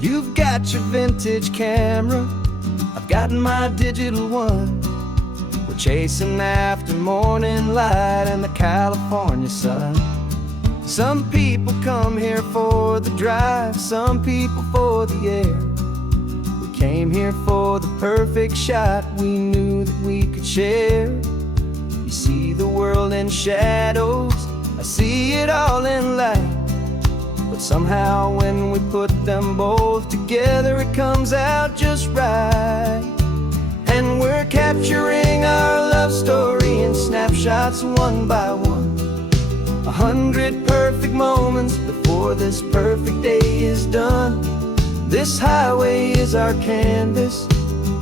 You've got your vintage camera, I've got my digital one. We're chasing after morning light and the California sun. Some people come here for the drive, some people for the air. We came here for the perfect shot we knew that we could share. You see the world in shadows, I see it all in light. But somehow when we put them both together, it comes out just right. And we're capturing our love story in snapshots one by one. 100 perfect moments before this perfect day is done. This highway is our canvas,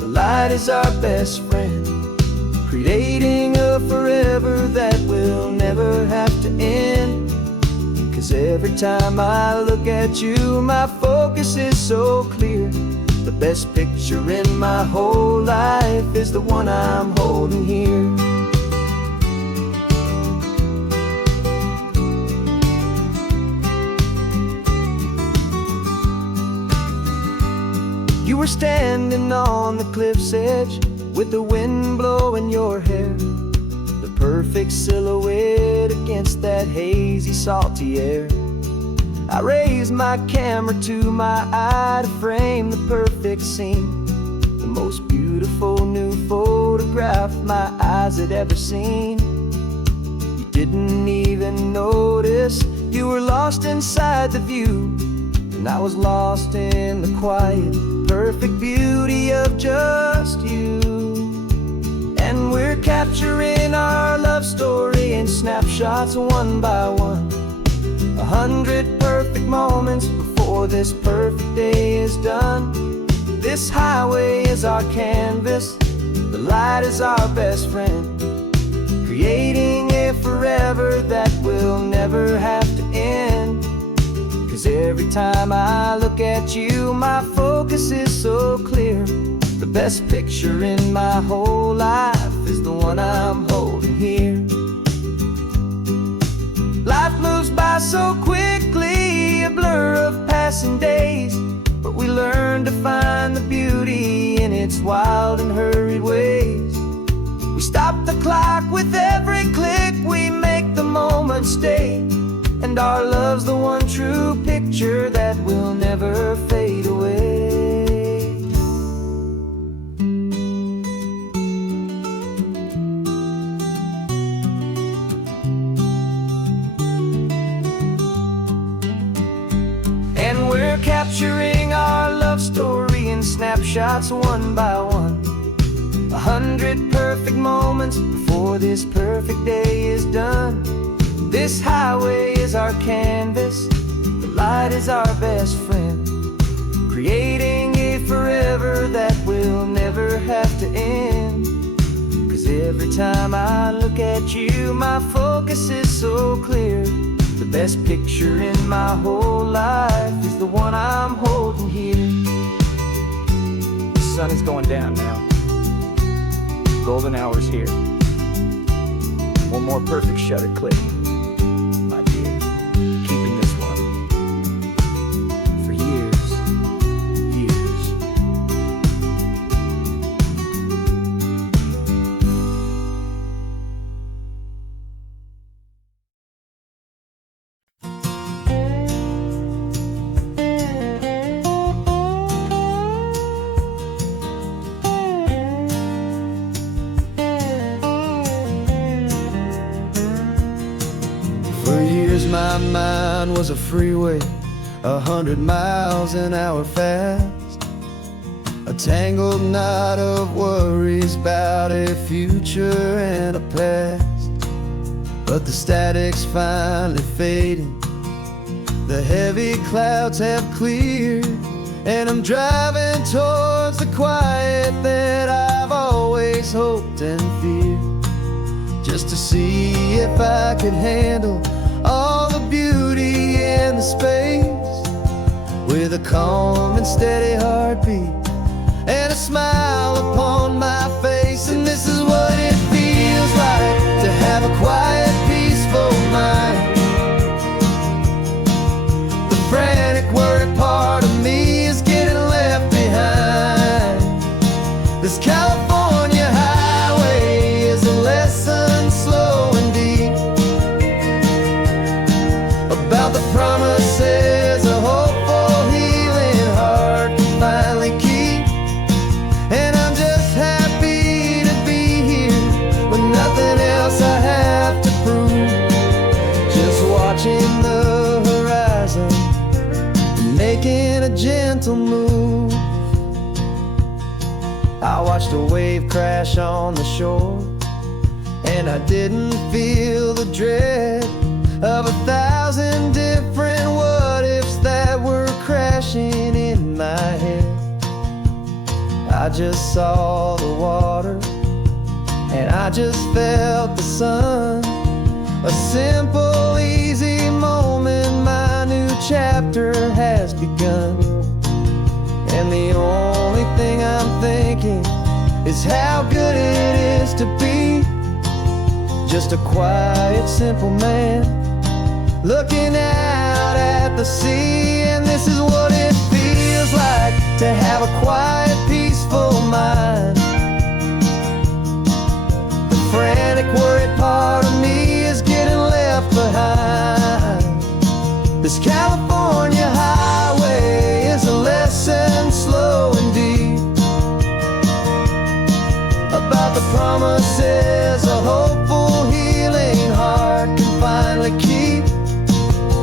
the light is our best friend, creating a forever that will never have to end. 'Cause every time I look at you, my focus is so clear. The best picture in my whole life is the one I'm holding here. You were standing on the cliff's edge with the wind blowing your hair, the perfect silhouette against that hazy, salty air. I raised my camera to my eye to frame the perfect scene, the most beautiful new photograph my eyes had ever seen. You didn't even notice you were lost inside the view, and I was lost in the quiet, perfect beauty of just you. And we're capturing our love story in snapshots one by one. 100 perfect moments before this perfect day is done. This highway is our canvas, the light is our best friend, creating a forever that will never have to end. 'Cause every time I look at you, my focus is so clear. The best picture in my whole life is the one I'm holding here. Life moves by so quickly, a blur of passing days, but we learn to find the beauty in its wild and hurried ways. We stop the clock with every click, we make the moment stay, and our love's the one true picture that will never fade away. And we're capturing our love story in snapshots one by one. 100 perfect moments before this perfect day is done. This highway is our canvas, the light is our best friend, creating a forever that will never have to end. 'Cause every time I look at you, my focus is so clear. The best picture in my whole life is the one I'm holding here. The sun is going down now. Golden hour's here. One more perfect shutter click, my dear. Keeping this one for years, years. For years my mind was a freeway, 100 miles an hour fast, a tangled knot of worries about a future and a past. But the static's finally fading, the heavy clouds have cleared, and I'm driving towards the quiet that I've always hoped and feared, just to see if I could handle all the beauty and the space, with a calm and steady heartbeat and a smile upon my face. And this is what it feels like to have a quiet, peaceful mind. The frantic, worried part of me is getting making a gentle move. I watched a wave crash on the shore, and I didn't feel the dread of 1,000 different what-ifs that were crashing in my head. I just saw the water, and I just felt the sun. A simple, easy moment, my new chapter has begun. And the only thing I'm thinking is how good it is to be just a quiet, simple man looking out at the sea. And this is what it feels like to have a quiet, peaceful mind. The frantic, worried part of me is getting left behind. This California highway is a lesson slow and deep about the promises a hopeful, healing heart can finally keep.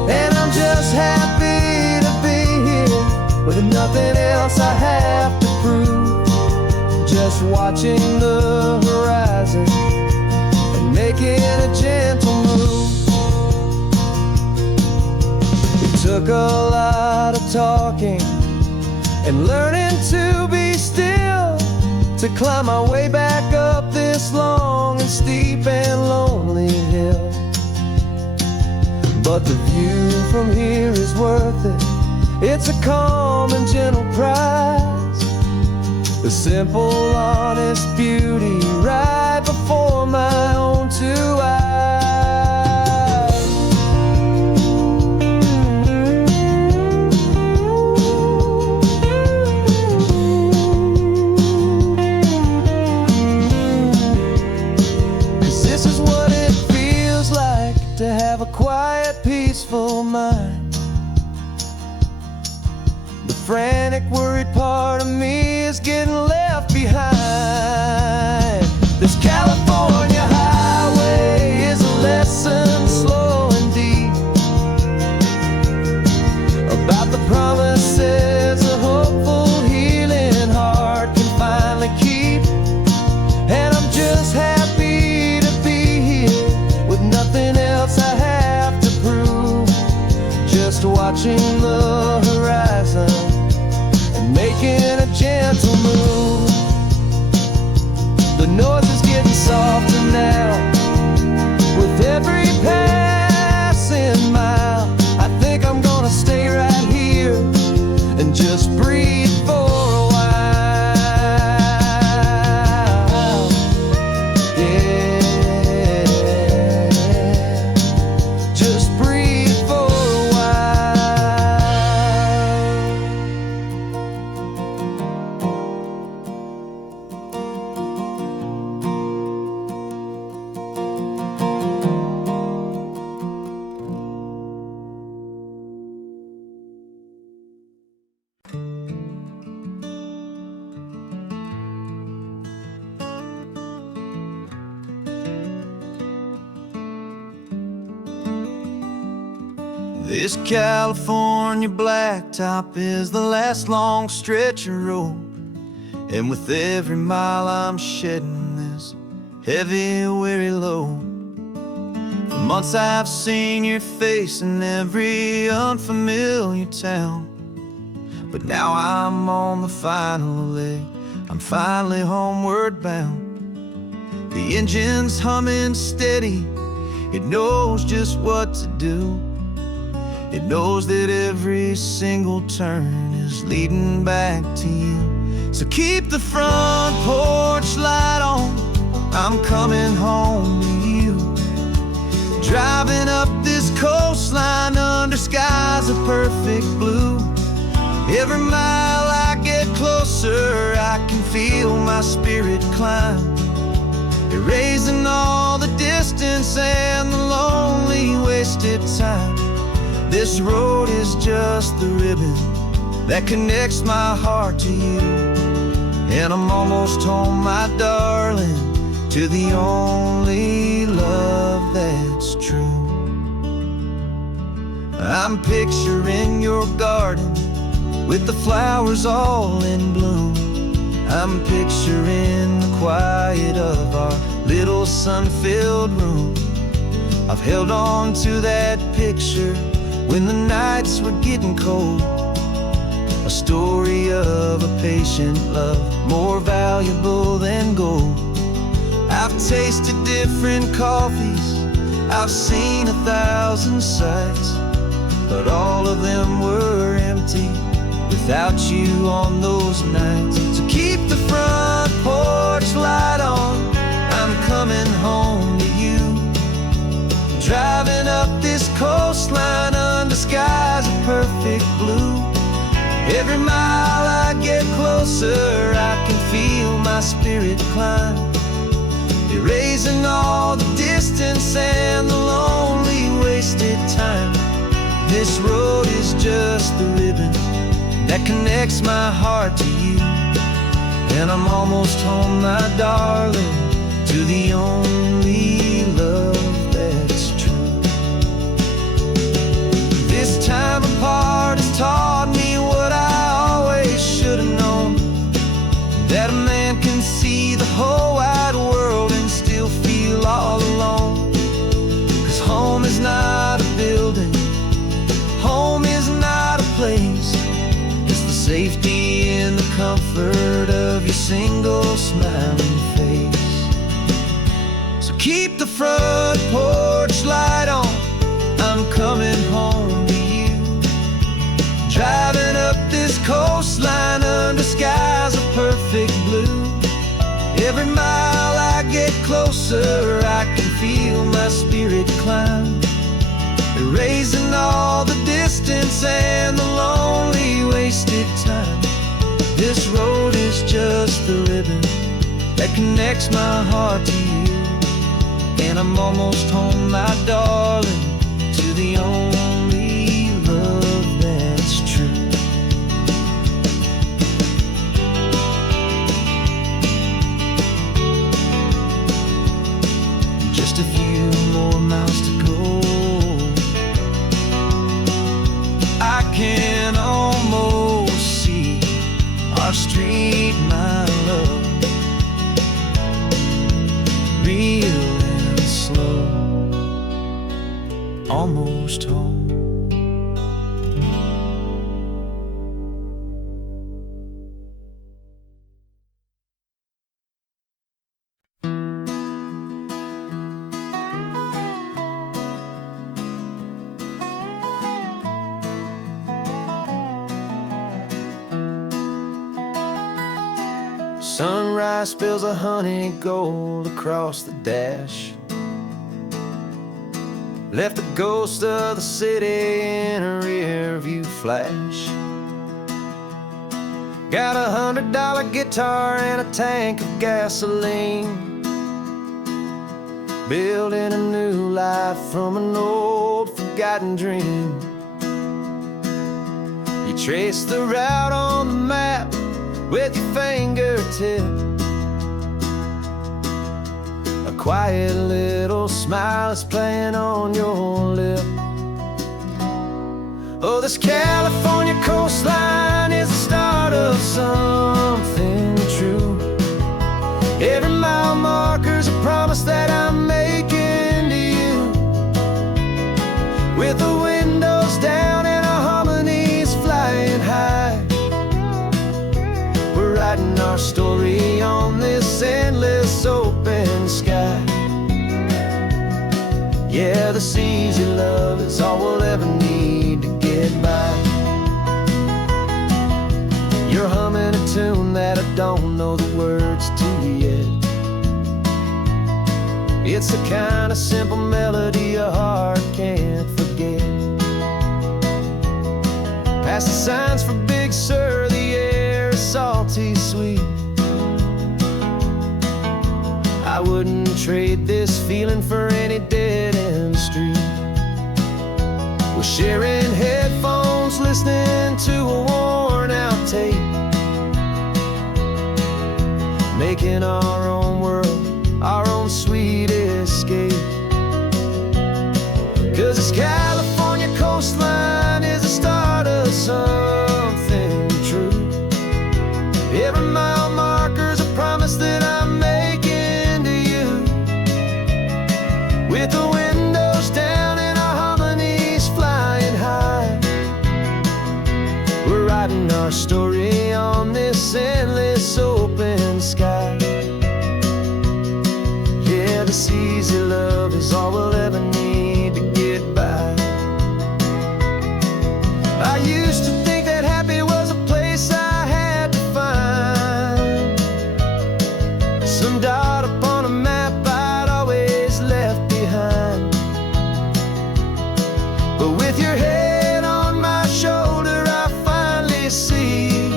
And I'm just happy to be here with nothing else I have to prove. Just watching the horizon and making a gentle move. It took a lot of talking and learning to be still to climb my way back up this long and steep and lonely hill. But the view from here is worth it. It's a calm and gentle prize. The simple, honest beauty right before my own two eyes. To have a quiet, peaceful mind. The frantic, worried part of me is getting left behind. This California highway is a lesson slow and deep about the promises a hopeful, healing heart can finally keep. And I'm just happy to be here with nothing else I have to prove. Just watching the horizon and making a gentle move. The noise is getting softer now with every passing mile. I think I'm gonna stay right here and just breathe for a while. This California blacktop is the last long stretch of road, and with every mile I'm shedding this heavy, weary load. For months I've seen your face in every unfamiliar town, but now I'm on the final leg. I'm finally homeward bound. The engine's humming steady. It knows just what to do. It knows that every single turn is leading back to you. So keep the front porch light on, I'm coming home to you. Driving up this coastline under skies of perfect blue. Every mile I get closer, I can feel my spirit climb, erasing all the distance and the lonely wasted time. This road is just the ribbon that connects my heart to you. And I'm almost home, my darling, to the only love that's true. I'm picturing your garden with the flowers all in bloom. I'm picturing the quiet of our little sun-filled room. I've held on to that picture when the nights were getting cold. A story of a patient love, more valuable than gold. I've tasted different coffees, I've seen 1,000 sights, but all of them were empty without you on those nights. So keep the front porch light on, I'm coming home to you. Driving up this coastline under skies of perfect blue. Every mile I get closer, I can feel my spirit climb, erasing all the distance and the lonely wasted time. This road is just the ribbon that connects my heart to you. And I'm almost home, my darling, to the only love that's true. This time apart has taught me what I always should have known, that a man can see the whole wide world and still feel all alone. 'Cause home is not a building, home is not a place, it's the safety and the comfort of your single smiling face. So keep the front porch light on, I'm coming home to you. Driving up this coastline under skies of perfect blue. Every mile I get closer, I can feel my spirit climb, erasing all the distance and the lonely wasted time. This road is just the ribbon that connects my heart to you. And I'm almost home, my darling, to the only love that's true. Just a few more miles to go, I can almost see our street, my love, real and slow, almost home. Sunrise spills a honey gold across the dash, left the ghost of the city in a rear view flash. Got a $100 guitar and a tank of gasoline, building a new life from an old forgotten dream. You trace the route on the map with your fingertip, a quiet little smile is playing on your lip. Oh, this California coastline is the start of something true. Every mile marker's a promise that I'm making to you. With the windows down and our harmonies flying high, we're writing our story on this endless open sky. Yeah, this easy love is all we'll ever need to get by. You're humming a tune that I don't know the words to yet. It's the kind of simple melody your heart can't forget. Past the signs for Big Sur, the air is salty sweet. I wouldn't trade this feeling for any dead-end street. We're sharing headphones, listening to a worn-out tape, making our own world, our own sweet escape. 'Cause this California coastline is the start of something writing our story on this endless open sky. Yeah, this easy love is all we'll ever need to get by. I used to think that happy was a place I had to find, some dot upon a map I'd always left behind. But with your head on my shoulder, I finally see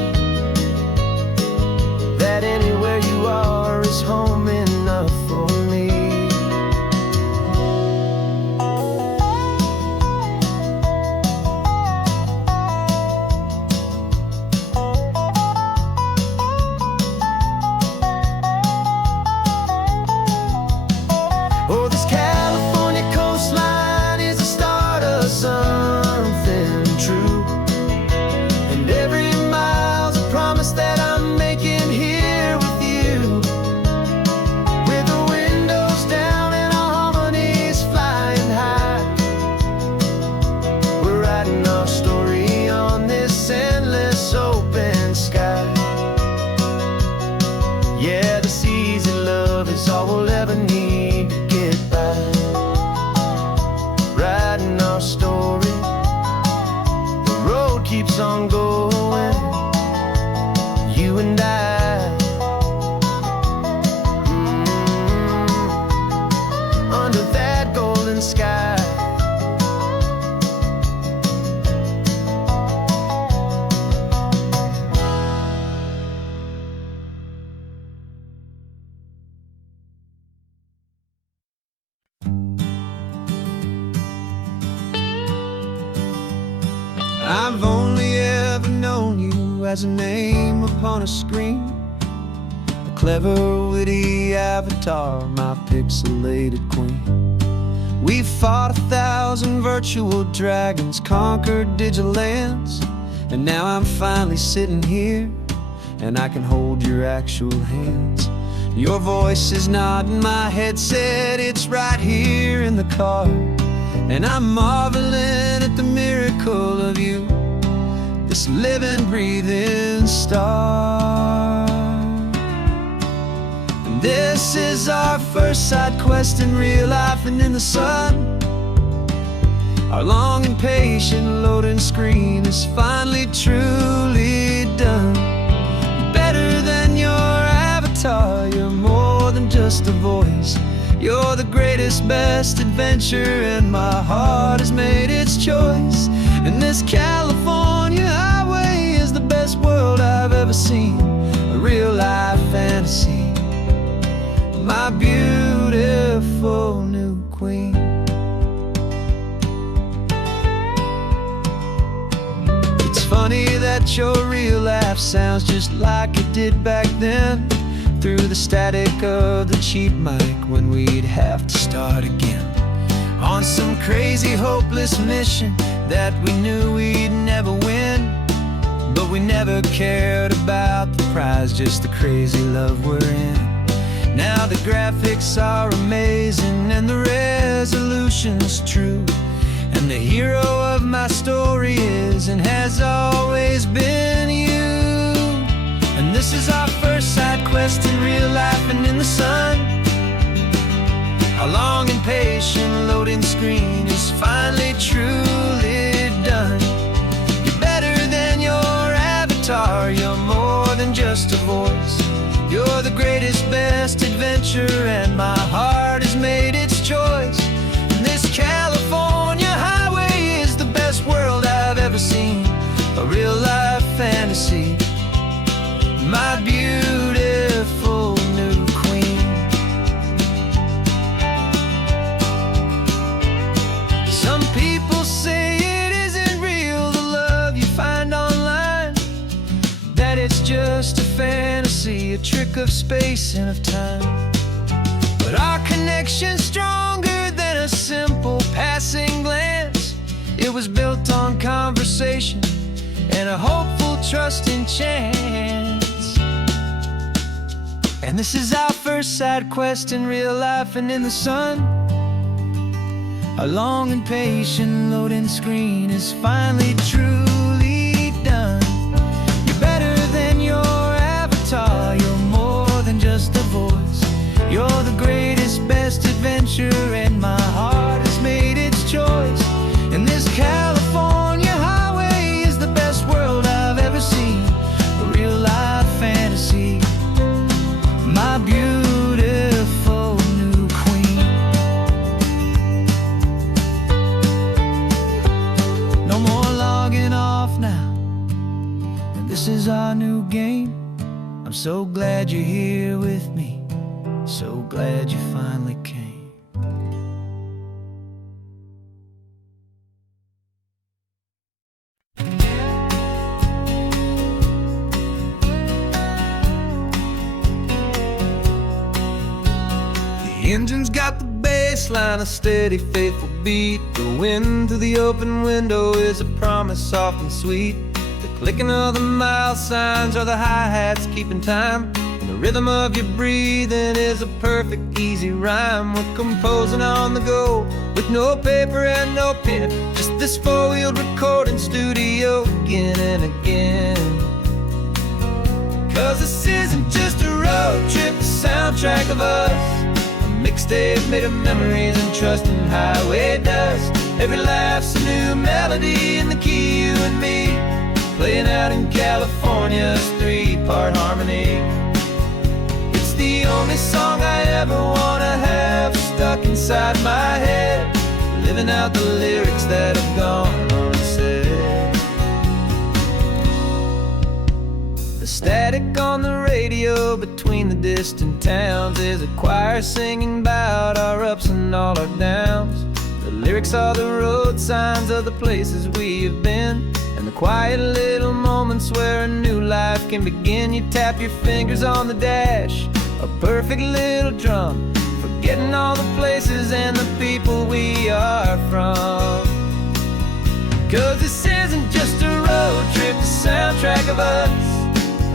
that anywhere you are is home enough for me. Oh, this California coastline is the start of something true, and every mile's a promise that I'm making here with you. With the windows down and our harmonies flying high, we're writing our story on this endless open sky. Yeah, this easy love is all we'll ever need to get by. Writing our story, the road keeps on going, you and I, under that golden sky. I've only ever known you as a name upon a screen, a clever, witty avatar, my pixelated queen. We've fought 1,000 virtual dragons, conquered digital lands, and now I'm finally sitting here, and I can hold your actual hands. Your voice is not in my headset, it's right here in the car, and I'm marveling at the miracle of you, this living, breathing star. And this is our first side quest in real life and in the sun. Our long and patient loading screen is finally truly done. You're better than your avatar, you're more than just a voice. You're the greatest, best adventure, and my heart has made its choice. And this California highway is the best world I've ever seen, a real-life fantasy, my beautiful new queen. It's funny that your real life sounds just like it did back then, through the static of the cheap mic when we'd have to start again, on some crazy hopeless mission that we knew we'd never win. But we never cared about the prize, just the crazy love we're in. Now the graphics are amazing and the resolution's true, and the hero of my story is and has always been you. And this is our first side quest in real life and in the sun. Our long and patient loading screen is finally truly done. You're better than your avatar, you're more than just a voice. You're the greatest, best adventure, and my heart has made its choice. And this California highway is the best world I've ever seen, a real-life fantasy, my beautiful new queen. Some people say it isn't real, the love you find online, that it's just a fantasy, a trick of space and of time. But our connection's stronger than a simple passing glance. It was built on conversation and a hopeful, trusting chance. And this is our first side quest in real life and in the sun. Our long and patient loading screen is finally truly done. This is our new game. I'm so glad you're here with me. So glad you finally came. The engine's got the bass line, a steady, faithful beat. The wind through the open window is a promise soft and sweet. The clicking of the mile signs are the hi-hats keeping time. And the rhythm of your breathing is a perfect, easy rhyme. We're composing on the go with no paper and no pen. Just this four-wheeled recording studio again and again. 'Cause this isn't just a road trip, the soundtrack of us. Mixtape made of memories and trust in highway dust. Every laugh's a new melody in the key, you and me, playing out in California's three-part harmony. It's the only song I ever wanna have stuck inside my head, living out the lyrics that have gone unsaid. The static on the radio between the distant towns is a choir singing about our ups and all our downs. The lyrics are the road signs of the places we have been, and the quiet little moments where a new life can begin. You tap your fingers on the dash, a perfect little drum, forgetting all the places and the people we are from. 'Cause this isn't just a road trip, the soundtrack of us.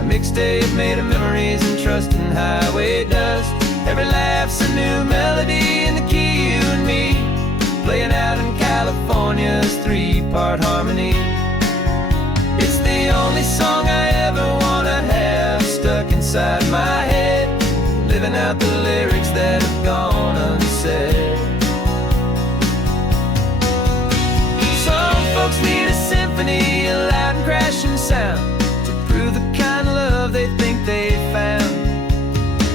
A mixtape made of memories and trust in highway dust. Every laugh's a new melody in the key, you and me, playing out in California's three-part harmony. It's the only song I ever wanna have stuck inside my head, living out the lyrics that have gone unsaid. Some folks need a symphony, a loud and crashing sound, the kind of love they think they found.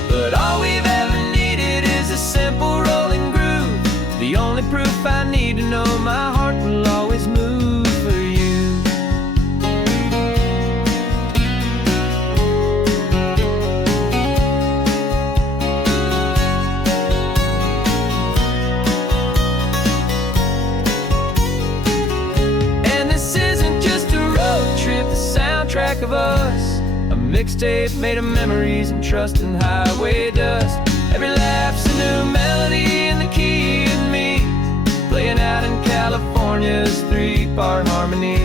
But all we've ever needed is a simple rolling groove, the only proof I need to know my heart will always move for you. And this isn't just a road trip, the soundtrack of us. A mixtape made of memories and trust in highway dust. Every laugh's a new melody in the key, you and me, playing out in California's three-part harmony.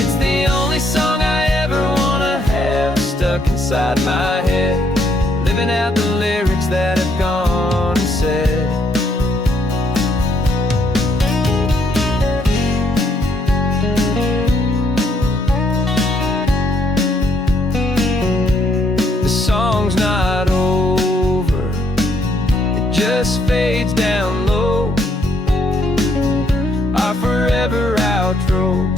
It's the only song I ever wanna have stuck inside my head, living out the lyrics that have gone unsaid. Not over, it just fades down low, our forever outro,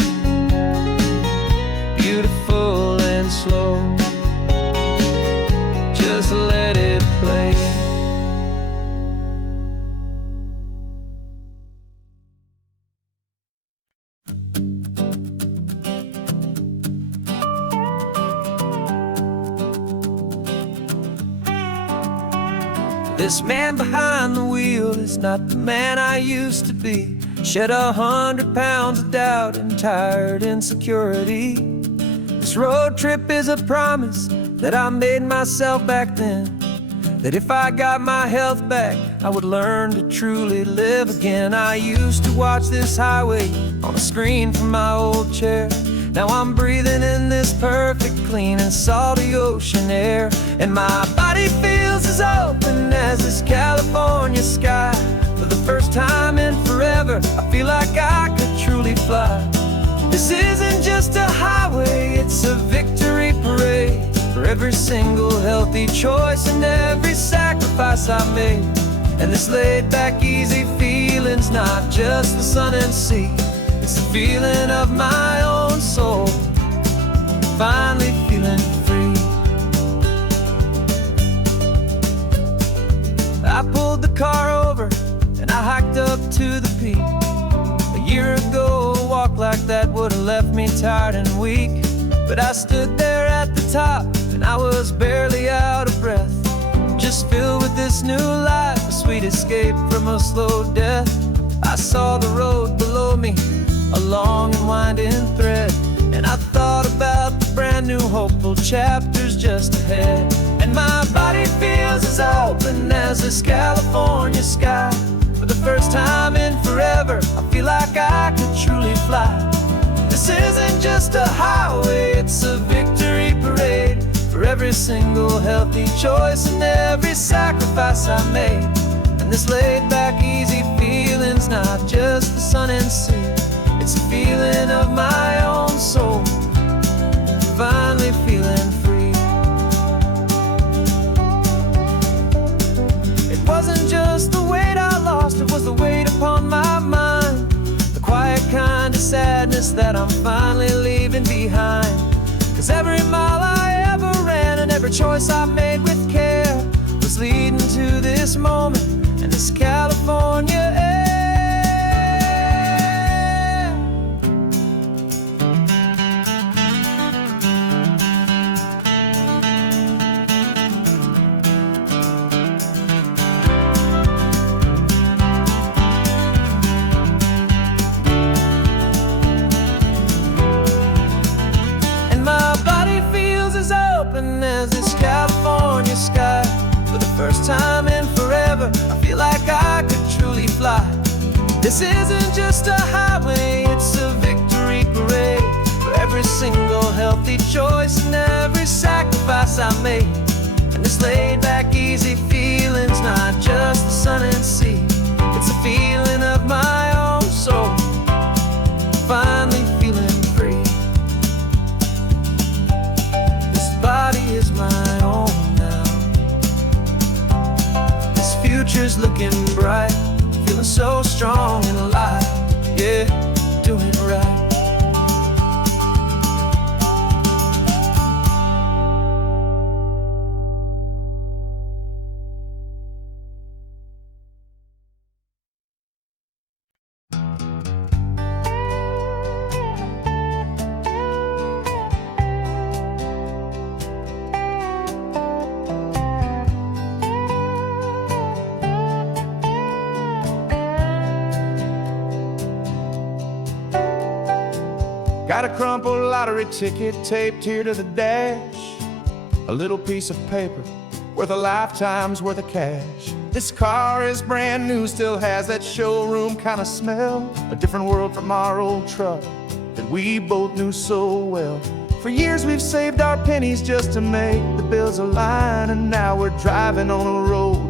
beautiful and slow, just let it play. This man behind the wheel is not the man I used to be. Shed 100 pounds of doubt and tired insecurity. This road trip is a promise that I made myself back then, that if I got my health back, I would learn to truly live again. I used to watch this highway on a screen from my old chair. Now I'm breathing in this perfect, clean and salty ocean air, and my body feels as open as this California sky. For the first time in forever, I feel like I could truly fly. This isn't just a highway, it's a victory parade for every single healthy choice and every sacrifice I made. And this laid-back, easy feeling's not just the sun and sea, it's the feeling of my own soul, finally feeling free. I pulled the car over and I hiked up to the peak. A year ago, a walk like that would have left me tired and weak. But I stood there at the top, and I was barely out of breath, just filled with this new life, a sweet escape from a slow death. I saw the road below me, a long and winding thread, and I thought about the brand new hopeful chapters just ahead. And my body feels as open as this California sky. For the first time in forever, I feel like I could truly fly. This isn't just a highway, it's a victory parade for every single healthy choice and every sacrifice I made. And this laid-back, easy feeling's not just the sun and sea, it's a feeling of my own soul, finally feeling free. It wasn't just the weight I lost, it was the weight upon my mind, the quiet kind of sadness that I'm finally leaving behind. 'Cause every mile I ever ran and every choice I made with care was leading to this moment and this California air. As this California sky, for the first time in forever, I feel like I could truly fly. This isn't just a highway, it's a victory parade for every single healthy choice and every sacrifice I made. And this laid-back, easy feeling's not just the sun and sea, it's a feeling of my own soul, finally feeling free. Body is my own now. This future's looking bright, feeling so strong and alive. Yeah, doing right. Got a crumpled lottery ticket taped here to the dash, a little piece of paper worth a lifetime's worth of cash. This car is brand new, still has that showroom kind of smell, a different world from our old truck that we both knew so well. For years we've saved our pennies just to make the bills align, and now we're driving on a road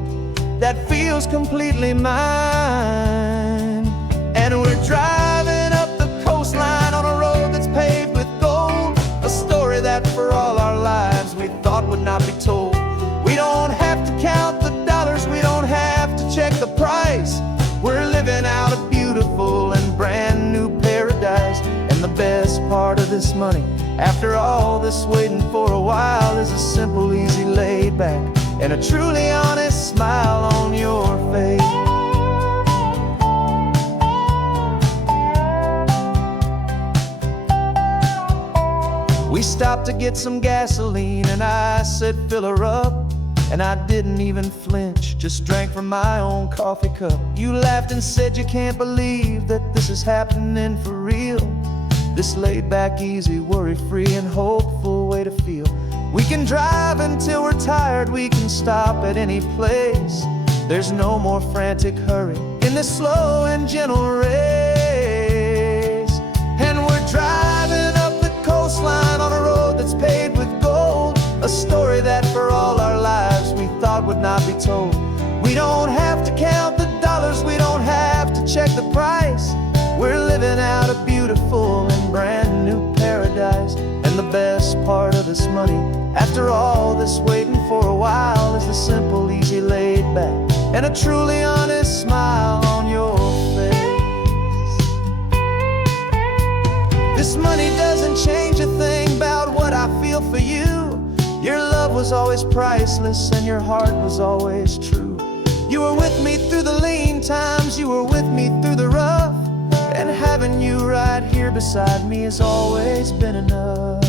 that feels completely mine. And we're driving up the coastline on a road that's paved with gold, a story that for all our lives we thought would not be told. We don't have to count the dollars, we don't have to check the price. We're living out a beautiful and brand new paradise. And the best part of this money, after all this waiting for a while, is a simple, easy, laid back and a truly honest smile on your face. We stopped to get some gasoline and I said fill her up, and I didn't even flinch, just drank from my own coffee cup. You laughed and said you can't believe that this is happening for real. This laid back, easy, worry-free and hopeful way to feel. We can drive until we're tired, we can stop at any place. There's no more frantic hurry in this slow and gentle race. And we're driving up the coastline on a road that's paved with gold, a story that for all our lives we thought would not be told. We don't have to count the dollars, we don't have to check the price. We're living out a beautiful and brand new paradise. And the best part of this money, after all this waiting for a while, is the simple, easy, laid back and a truly honest smile on your face. This money doesn't change a thing about what I feel for you. Your love was always priceless and your heart was always true. You were with me through the lean times, you were with me through the rough, and having you right here beside me has always been enough.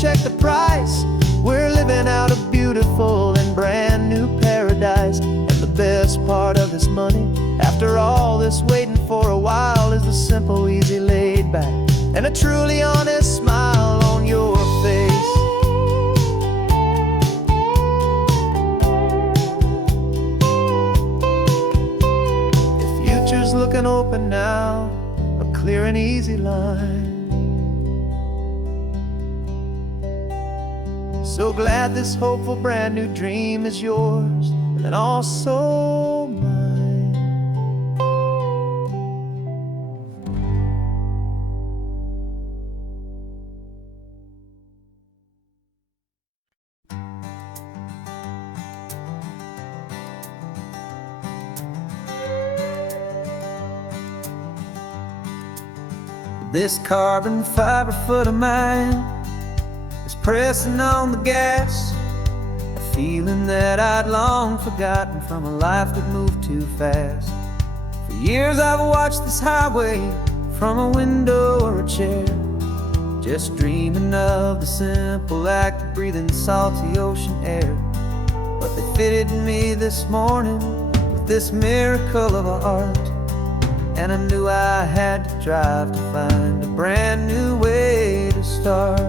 check the price. We're living out a beautiful and brand new paradise. And the best part of this money, after all this waiting for a while, is the simple, easy, laid back, and a truly honest smile on your face. The future's looking open now, a clear and easy line. So glad this hopeful brand new dream is yours and also mine. This carbon fiber foot of mine is pressing on the gas, a feeling that I'd long forgotten from a life that moved too fast. For years I've watched this highway from a window or a chair, just dreaming of the simple act of breathing salty ocean air. But they fitted me this morning with this miracle of art, and I knew I had to drive to find a brand new way to start.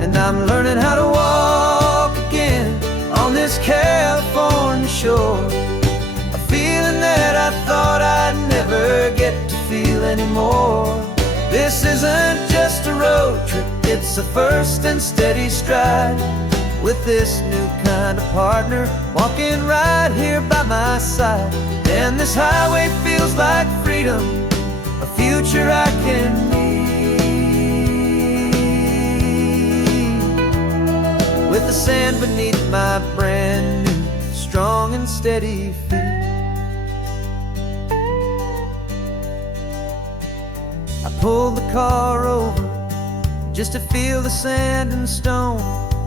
And I'm learning how to walk again on this California shore, a feeling that I thought I'd never get to feel anymore. This isn't just a road trip, it's a first and steady stride, with this new kind of partner walking right here by my side. And this highway feels like freedom, a future I can need, with the sand beneath my brand new, strong and steady feet. I pulled the car over just to feel the sand and stone,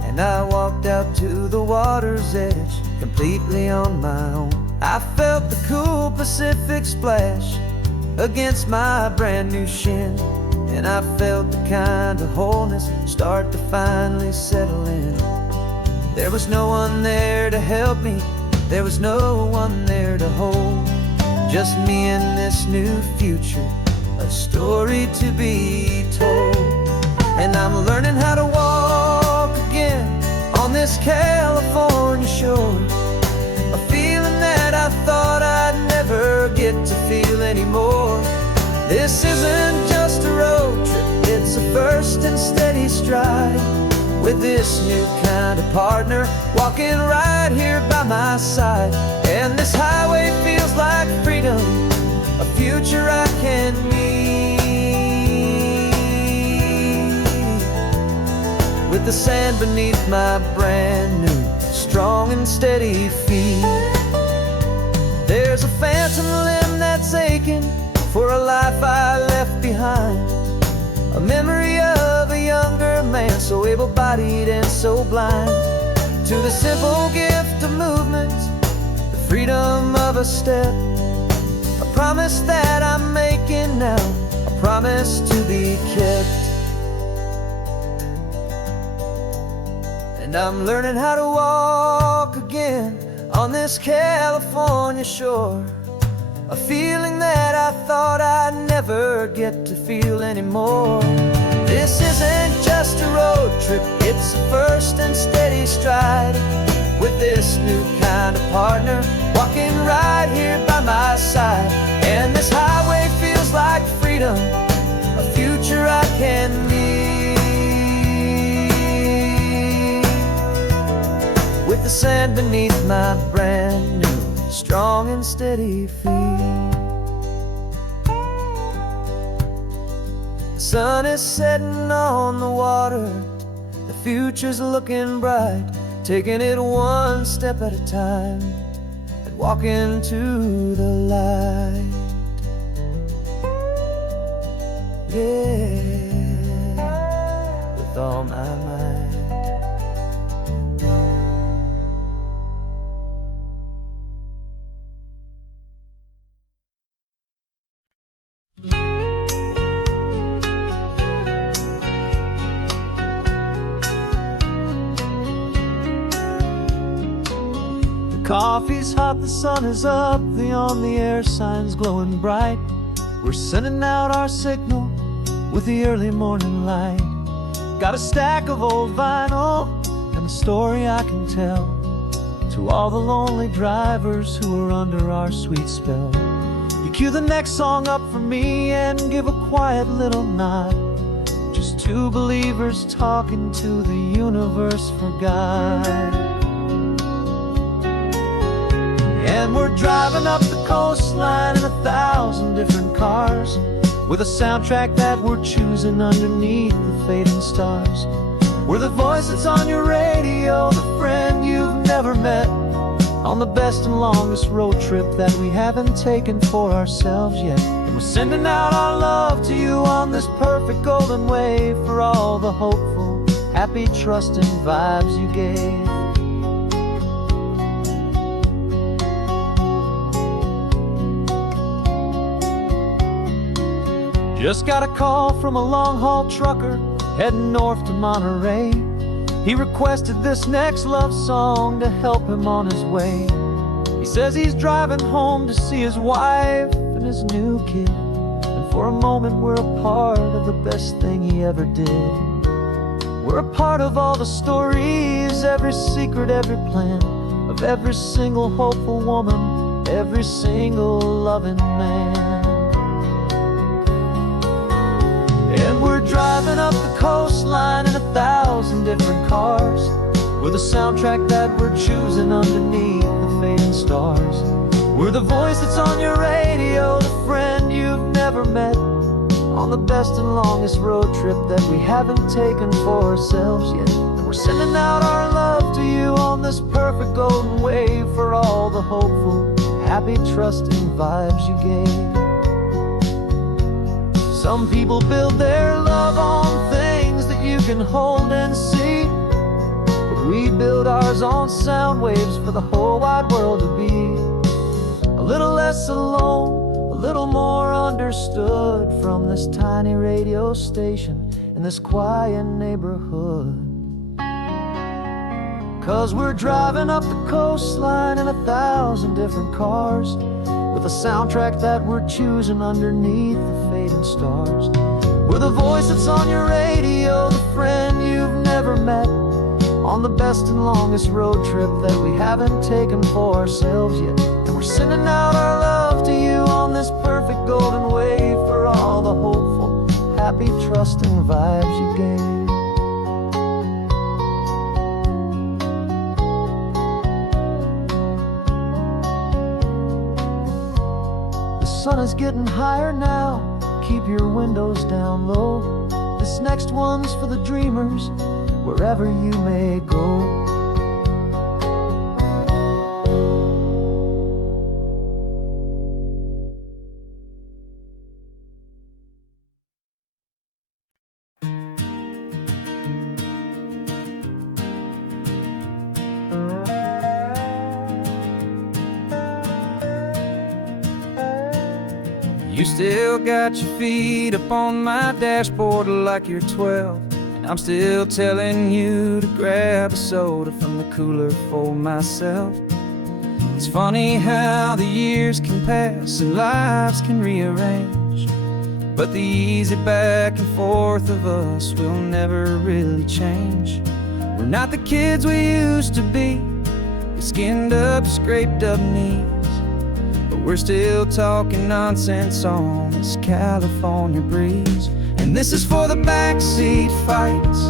and I walked out to the water's edge completely on my own. I felt the cool Pacific splash against my brand new shin, and I felt the kind of wholeness start to finally settle in. There was no one there to help me, there was no one there to hold, just me and this new future, a story to be told. And I'm learning how to walk again on this California shore, a feeling that I thought I'd never get to feel anymore. This isn't just a road trip, it's a first and steady stride, with this new kind of partner walking right here by my side. And this highway feels like freedom, a future I can need, with the sand beneath my brand new, strong and steady feet. There's a phantom limb that's aching for a life I left behind, a memory of a younger man, so able-bodied and so blind, to the simple gift of movement, the freedom of a step, a promise that I'm making now, a promise to be kept. And I'm learning how to walk again on this California shore, a feeling that I thought I'd never get to feel anymore. This isn't just a road trip, it's a first and steady stride, with this new kind of partner walking right here by my side. And this highway feels like freedom, a future I can need, with the sand beneath my brand new, strong and steady feet. The sun is setting on the water, the future's looking bright, taking it one step at a time and walking to the light. Yeah, with all my might. Coffee's hot, the sun is up, the on-the-air sign's glowing bright. We're sending out our signal with the early morning light. Got a stack of old vinyl and a story I can tell to all the lonely drivers who are under our sweet spell. You cue the next song up for me and give a quiet little nod. Just two believers talking to the universe for God. And we're driving up the coastline in 1,000 different cars, with a soundtrack that we're choosing underneath the fading stars. We're the voice that's on your radio, the friend you've never met, on the best and longest road trip that we haven't taken for ourselves yet. And we're sending out our love to you on this perfect golden wave, for all the hopeful, happy, trusting vibes you gave. Just got a call from a long-haul trucker heading north to Monterey. He requested this next love song to help him on his way. He says he's driving home to see his wife and his new kid, and for a moment we're a part of the best thing he ever did. We're a part of all the stories, every secret, every plan, of every single hopeful woman, every single loving man. And we're driving up the coastline in 1,000 different cars, with a soundtrack that we're choosing underneath the fading stars. We're the voice that's on your radio, the friend you've never met, on the best and longest road trip that we haven't taken for ourselves yet. And we're sending out our love to you on this perfect golden wave, for all the hopeful, happy, trusting vibes you gave. Some people build their love on things that you can hold and see, but we build ours on sound waves for the whole wide world to be a little less alone, a little more understood, from this tiny radio station in this quiet neighborhood. 'Cause we're driving up the coastline in 1,000 different cars, with a soundtrack that we're choosing underneath the fading stars. We're the voice that's on your radio, the friend you've never met, on the best and longest road trip that we haven't taken for ourselves yet. And we're sending out our love to you on this perfect golden wave, for all the hopeful, happy, trusting vibes you gave. The sun is getting higher now, keep your windows down low. This next one's for the dreamers, wherever you may go. You still got your feet up on my dashboard like you're 12, and I'm still telling you to grab a soda from the cooler for myself. It's funny how the years can pass and lives can rearrange, but the easy back and forth of us will never really change. We're not the kids we used to be, with skinned up, scraped up knees, but we're still talking nonsense on this California breeze. And this is for the backseat fights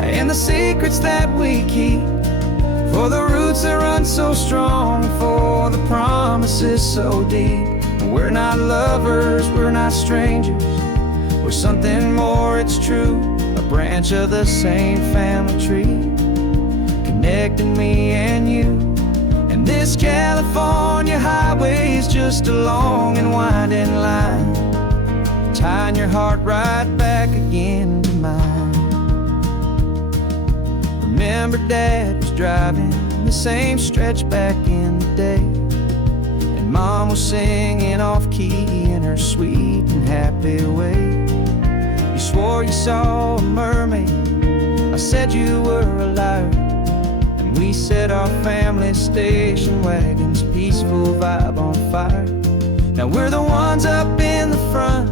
and the secrets that we keep, for the roots that run so strong, for the promises so deep. We're not lovers, we're not strangers, we're something more, it's true, a branch of the same family tree, connecting me and you. And this California highway is just a long and winding line, tying your heart right back again to mine. Remember Dad was driving the same stretch back in the day, and Mom was singing off-key in her sweet and happy way. You swore you saw a mermaid, I said you were a liar, and and we set our family station wagons, peaceful vibe on fire. Now we're the ones up in the front,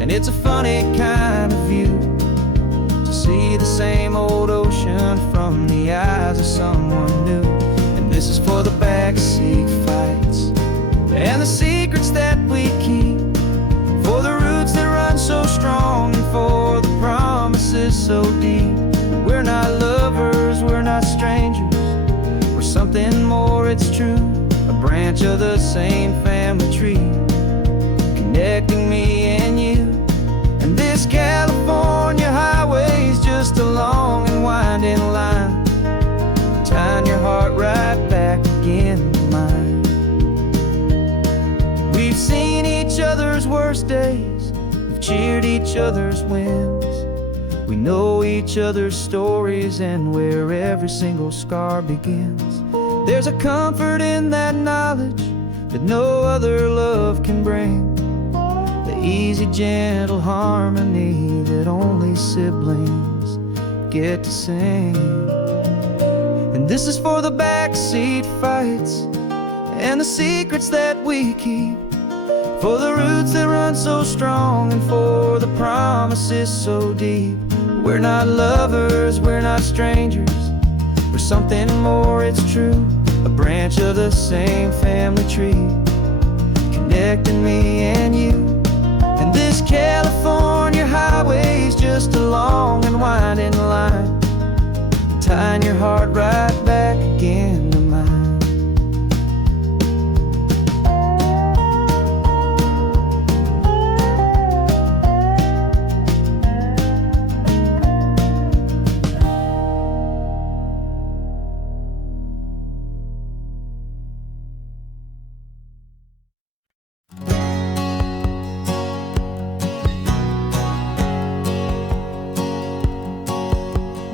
and it's a funny kind of view to see the same old ocean from the eyes of someone new. And this is for the backseat fights and the secrets that we keep, for the roots that run so strong and for the promises so deep. We're not lovers, we're not strangers, we're something more, it's true. A branch of the same family tree, connecting me and you. And this California highway's just a long and winding line, tying your heart right back again to mine. We've seen each other's worst days, we've cheered each other's wins. We know each other's stories and where every single scar begins. There's a comfort in that knowledge that no other love can bring, the easy, gentle harmony that only siblings get to sing. And this is for the backseat fights and the secrets that we keep, for the roots that run so strong and for the promises so deep. We're not lovers, we're not strangers, we're something more, it's true. A branch of the same family tree, connecting me and you. And this California highway's just a long and winding line, tying your heart right back again to mine.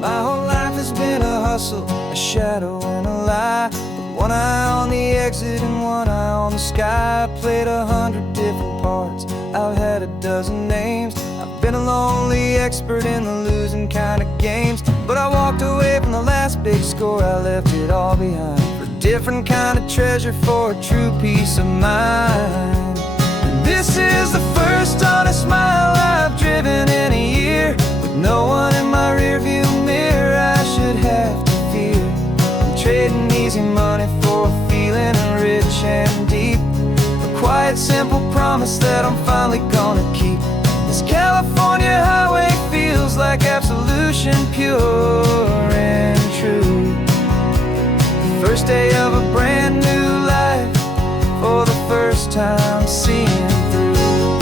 My whole life has been a hustle, a shadow and a lie, with one eye on the exit and one eye on the sky. I played 100 different parts, I've had a dozen names. I've been a lonely expert in the losing kind of games, but I walked away from the last big score, I left it all behind for a different kind of treasure, for a true peace of mind. And this is the first honest mile I've driven in a year, with no one in my rearview mirror I should have to fear. I'm trading easy money for a feeling rich and deep, a quiet, simple promise that I'm finally gonna keep. This California highway feels like absolution, pure and true. The first day of a brand new life, for the first time seeing through.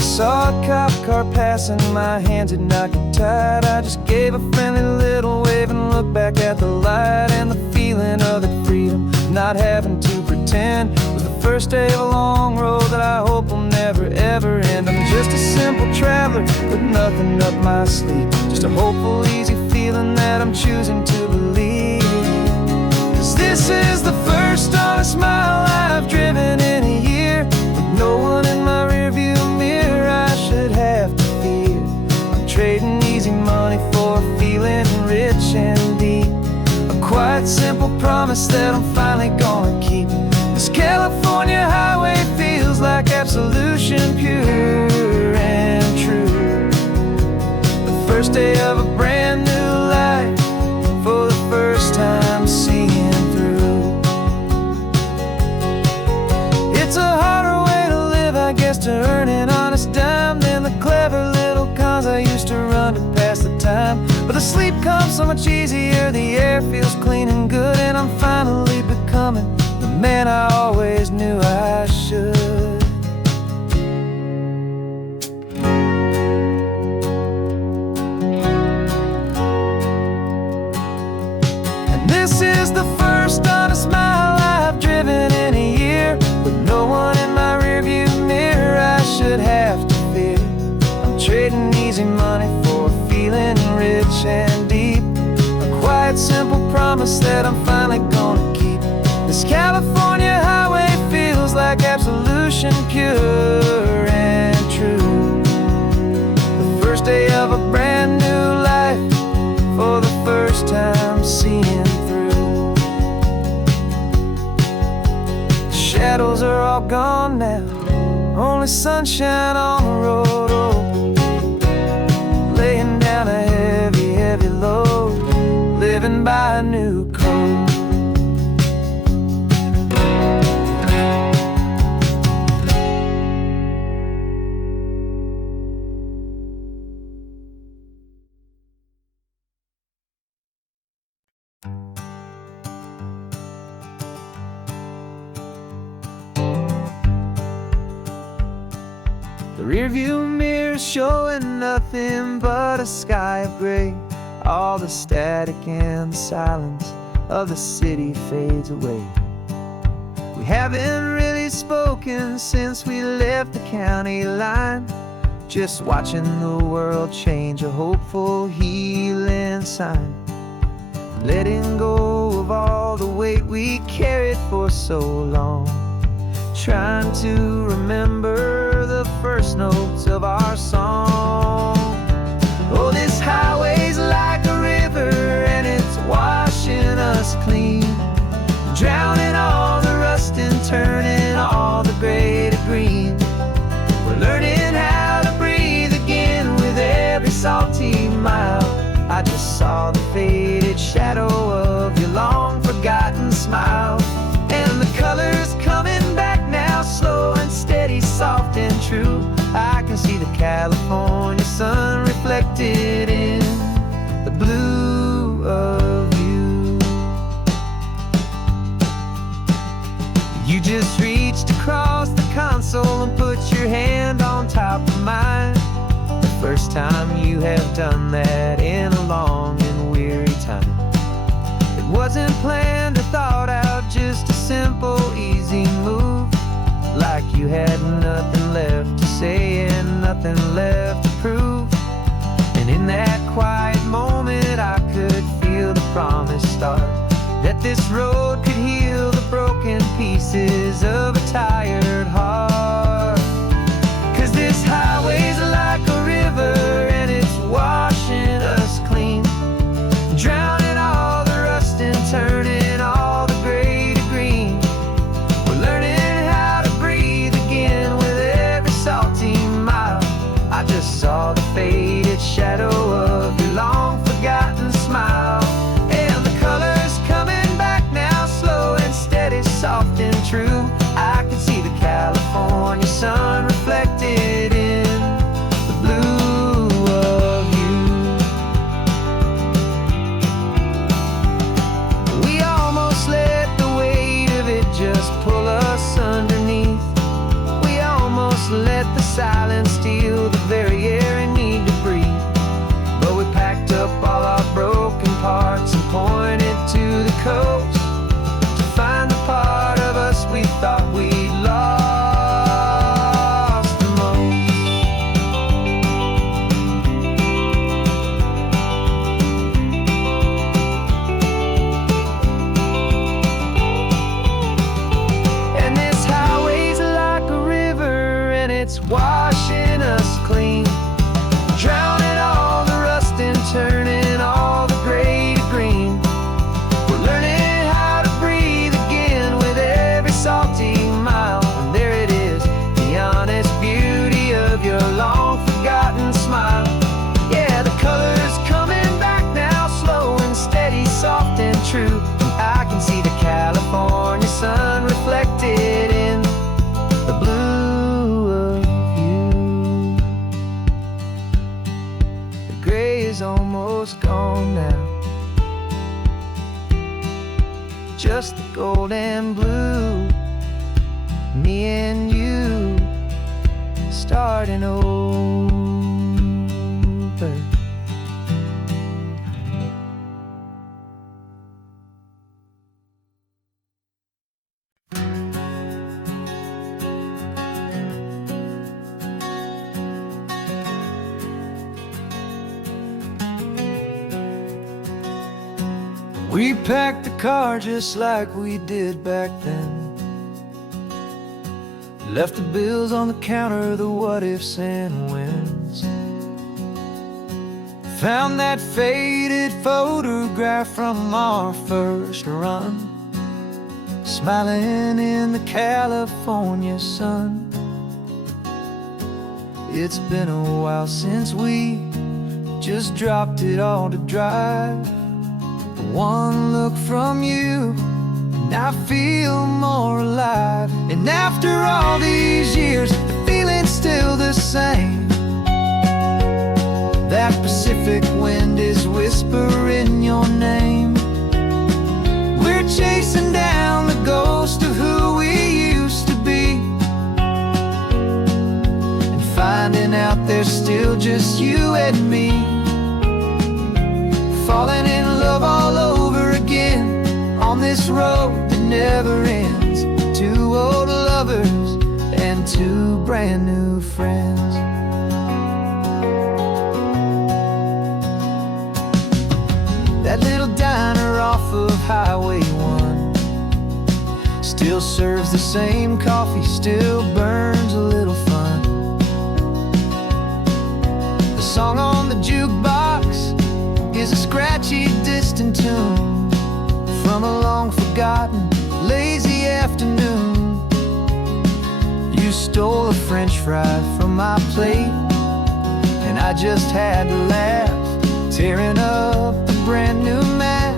Saw a cop car passing, my hands had not got tied. I just gave a friendly little wave and looked back at the light, and the feeling of the freedom, not having to pretend, was the first day of a long road that I hope will never ever end. I'm just a simple traveler with nothing up my sleeve, just a hopeful, easy feeling that I'm choosing to believe. 'Cause this is the first honest mile I've driven in a year, with no one in my rearview mirror I should have to fear. I'm trading easy money for a feeling rich and deep, a quiet, simple promise that I'm finally gonna keep. This California highway feels like absolution, pure and true. The first day of a brand new life, for the first time seeing through. It's a harder way to live, I guess, to earn an honest dime than the clever little cons I used to run to pass the time. But the sleep comes so much easier, the air feels clean and good, and I'm finally becoming the man I always knew I should. And this is the first honest mile I've driven in a year, with no one in my rearview mirror I should have to fear. I'm trading easy money for a feeling rich and deep, a quiet, simple promise that I'm finally gonna keep. This California highway feels like absolution, pure and true. The first time seeing through. Shadows are all gone now, only sunshine on the road. Oh, laying down a heavy, heavy load, living by a new code. The rearview mirror showing nothing but a sky of gray. All the static and the silence of the city fades away. We haven't really spoken since we left the county line, just watching the world change, a hopeful healing sign. Letting go of all the weight we carried for so long, trying to remember the first notes of our song. Oh, this highway's like a river and it's washing us clean, drowning all the rust and turning all the gray to green. We're learning how to breathe again with every salty mile. I just saw the faded shadow of your long forgotten smile, and the colors coming back now, slow and steady, soft and true. I can see the California sun reflected in the blue of you. You just reached across the console and put your hand on top of mine. The first time you have done that in a long and weary time. It wasn't planned or thought out, just a simple, easy move. Like you had nothing left to say and nothing left to prove. And in that quiet moment I could feel the promise start, that this road could heal the broken pieces of a tired heart. 'Cause this highway's like a river and it's washing us clean, drowning all the rust and turning all the gray to green. We're learning how to breathe again with every salty mile. I just saw the faded shadow of your long forgotten smile, and the colors coming back now, slow and steady, soft and true. I can see the California sun reflected in the blue of you. We almost let the weight of it just pull us underneath. We almost let the silence steal the very air I need to breathe. But we packed up all our broken parts and pointed to the coast to find the part of us we thought we'd lost the most. And this highway's like a river and it's washing us clean, drowning all the rust and turning all the gray to green. We're learning how to breathe again with every salty mile. And there it is, the honest beauty of your long forgotten smile. Yeah, the colors coming back now, slow and steady, soft and true. I can see the California sun reflected in the blue of you. The gray is almost gone now, just the gold and blue. Me and you starting over. We packed the car just like we did back then. Left the bills on the counter, the what ifs and whens. Found that faded photograph from our first run, smiling in the California sun. It's been a while since we just dropped it all to dry. One look from you and I feel more alive. And after all these years, the feeling's still the same. That Pacific wind is whispering your name. We're chasing down the ghost of who we used to be, and finding out there's still just you and me. Falling in love all over again on this road that never ends. Two old lovers and two brand new friends. That little diner off of Highway 1 still serves the same coffee, still burns a little fun. The song on the jukebox is a scratchy, distant tune from a long-forgotten, lazy afternoon. You stole a French fry from my plate, and I just had to laugh, tearing up the brand new map.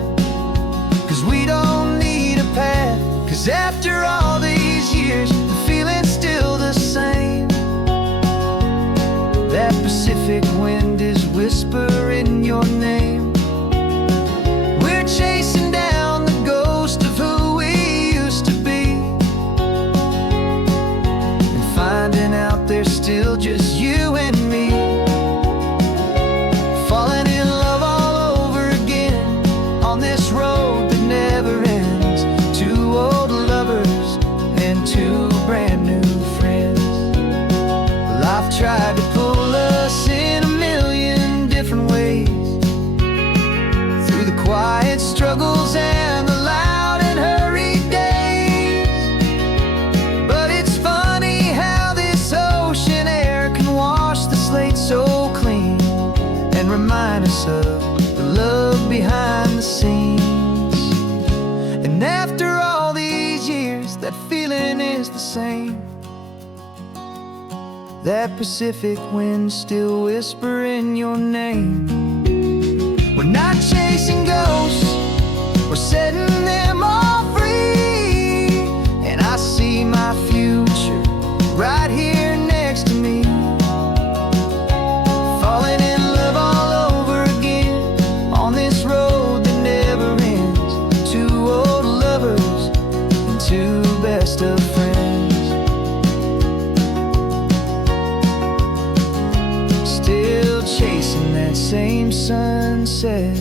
'Cause we don't need a path, 'cause after all these years, the feeling's still the same. That Pacific wind is whispering your name. We're chasing down the ghost of who we used to be, and finding out there's still just you and me. Falling in love all over again on this road that never ends. Two old lovers and two brand new friends. Life tried to pull us in a million different ways, through the quiet struggles and the loud and hurried days. But it's funny how this ocean air can wash the slate so clean, and remind us of the love behind the scenes. And after all these years, that feeling is the same. That Pacific wind still whispering your name. We're not chasing ghosts, we're setting them all free. And I see my future right here next to me. Falling in love all over again on this road that never ends. Two old lovers and two best of friends. Still chasing that same sunset,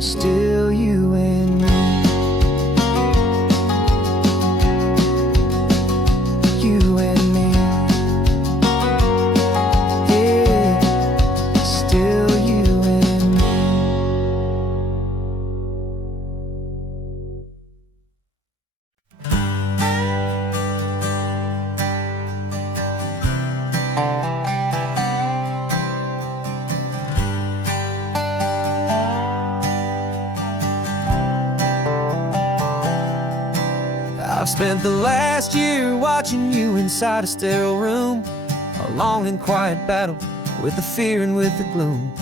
still you and me. You and me. Yeah, still you and me. I've spent the last year watching you inside a sterile room, a long and quiet battle with the fear and with the gloom.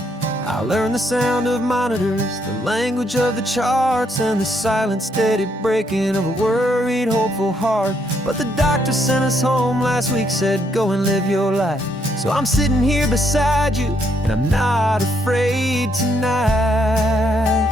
I learned the sound of monitors, the language of the charts, and the silent, steady breaking of a worried, hopeful heart. But the doctor sent us home last week, said go and live your life. So I'm sitting here beside you, and I'm not afraid tonight.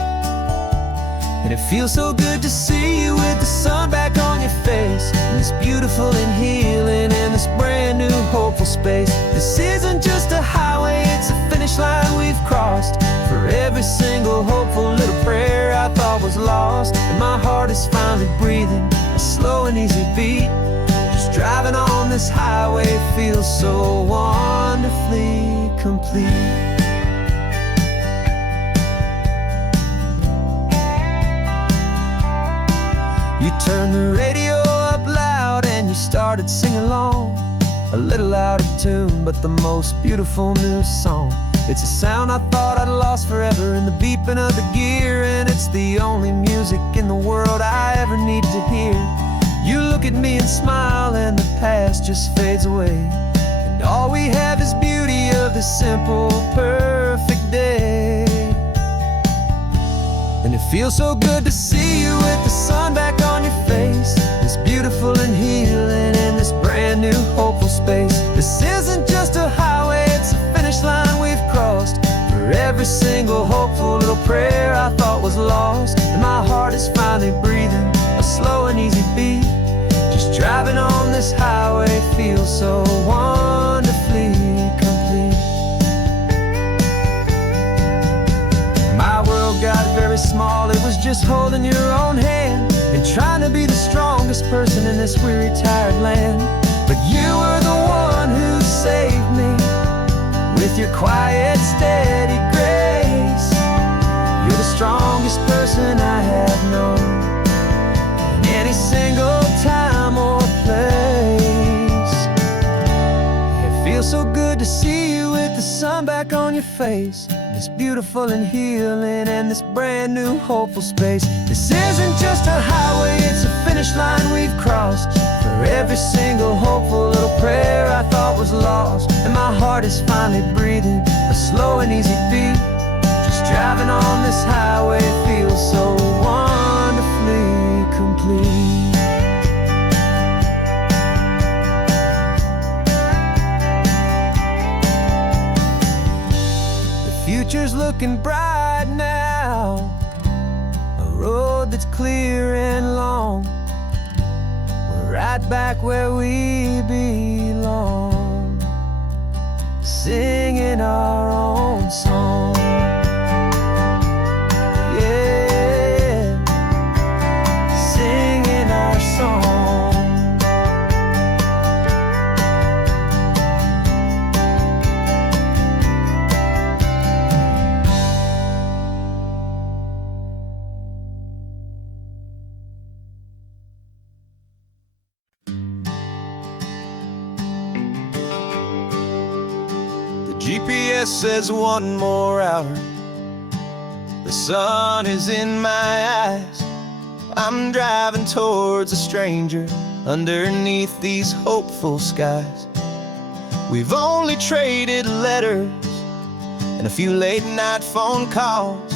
And it feels so good to see you with the sun back on your face, and this beautiful and healing in this brand new hopeful space. This isn't just a highway, it's a finish line we've crossed. For every single hopeful little prayer I thought was lost, and my heart is finally breathing a slow and easy beat. Just driving on this highway feels so wonderfully complete. You turned the radio up loud and you started singing along, a little out of tune, but the most beautiful new song. It's a sound I thought I'd lost forever in the beeping of the gear, and it's the only music in the world I ever need to hear. You look at me and smile, and the past just fades away, and all we have is beauty of this simple, perfect day. And it feels so good to see you with the sun back on your face, this beautiful and healing in this brand new hopeful space. This isn't just a highway, it's a finish line we've crossed. For every single hopeful little prayer I thought was lost, and my heart is finally breathing a slow and easy beat. Just driving on this highway feels so wonderfully complete. My world got very small, it was just holding your own hand and trying to be the strongest person in this weary, tired land. But you were the one who saved me with your quiet, steady grace. You're the strongest person I have known in any single time or place. It feels so good to see you with the sun back on your face, this beautiful and healing and this brand new hopeful space. This isn't just a highway, it's a finish line we've crossed. For every single hopeful little prayer I thought was lost, and my heart is finally breathing a slow and easy beat. Just driving on this highway feels so wonderfully complete. Future's looking bright now, a road that's clear and long. We're right back where we belong, singing our own song. Yeah, singing our song. GPS says 1 more hour. The sun is in my eyes. I'm driving towards a stranger underneath these hopeful skies. We've only traded letters and a few late night phone calls,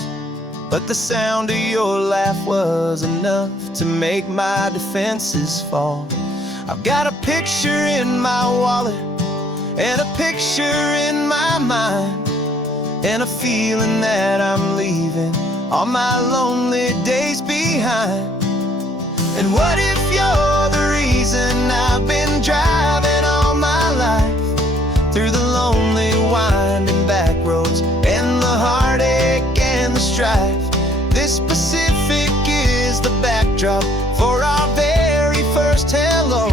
but the sound of your laugh was enough to make my defenses fall. I've got a picture in my wallet and a picture in my mind, and a feeling that I'm leaving all my lonely days behind. And what if you're the reason I've been driving all my life, through the lonely winding back roads and the heartache and the strife? This Pacific is the backdrop for our very first hello,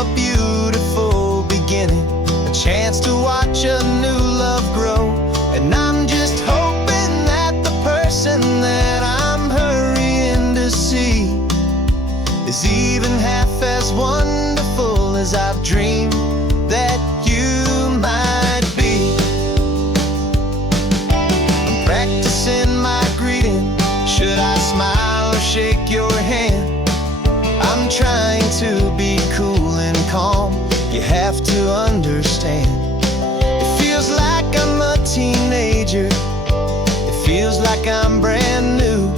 a beautiful beginning, a chance to watch a new love grow. And I'm just hoping that the person that I'm hurrying to see is even half as wonderful as I've dreamed that you might be. I'm practicing my greeting. Should I smile or shake your hand? I'm trying to be cool and calm. You have to understand, it feels like I'm a teenager. It feels like I'm brand new,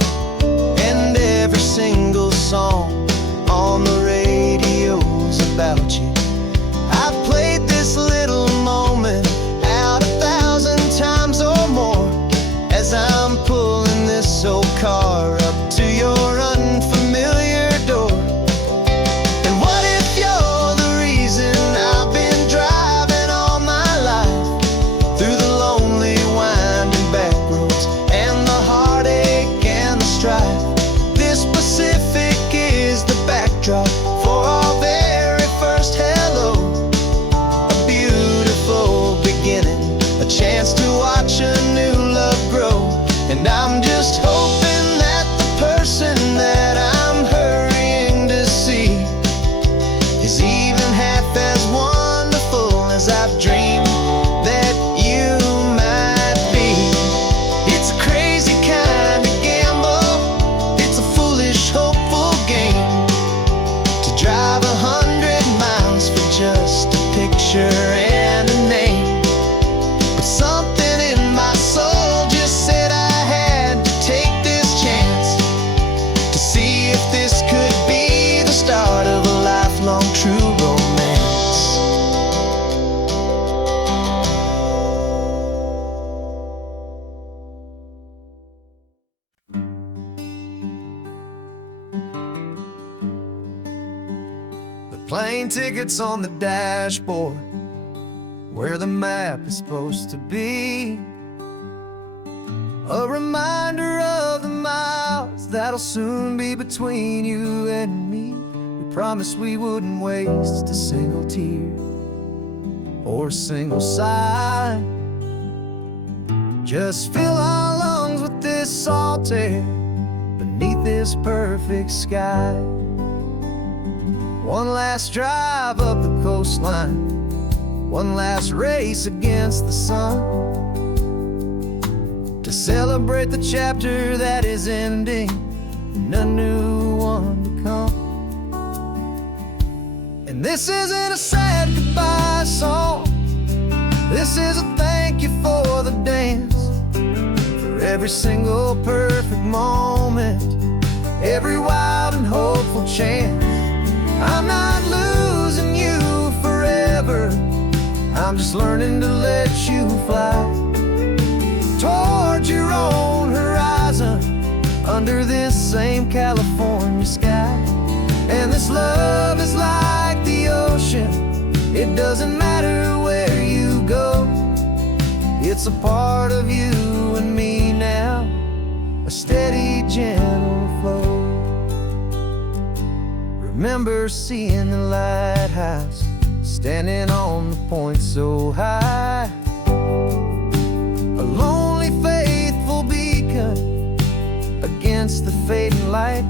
and every single song on the radio's about you. I've played this little moment out 1,000 times or more as I'm pulling this old car up to your unfamiliar door. And what if you're the reason I've been driving all my life, through the lonely winding back roads and the heartache and the strife? This Pacific is the backdrop for our very first train tickets on the dashboard, where the map is supposed to be. A reminder of the miles that'll soon be between you and me. We promised we wouldn't waste a single tear or a single sigh. Just fill our lungs with this salt air beneath this perfect sky. One last drive up the coastline, one last race against the sun, to celebrate the chapter that is ending and a new one to come. And this isn't a sad goodbye song, this is a thank you for the dance, for every single perfect moment, every wild and hopeful chance. I'm not losing you forever, I'm just learning to let you fly towards your own horizon, under this same California sky. And this love is like the ocean, it doesn't matter where you go, it's a part of you and me now, a steady, gentle flow. Remember seeing the lighthouse, standing on the point so high, a lonely, faithful beacon against the fading light.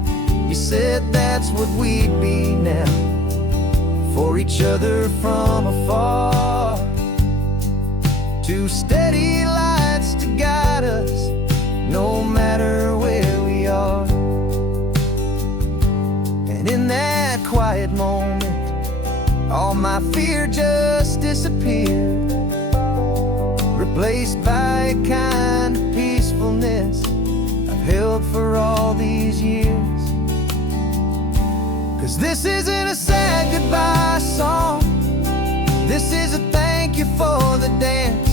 You said that's what we'd be now, for each other from afar. Two steady lights to guide us, no matter where we are. And in that quiet moment, all my fear just disappeared, replaced by a kind of peacefulness I've held for all these years. 'Cause this isn't a sad goodbye song, this is a thank you for the dance,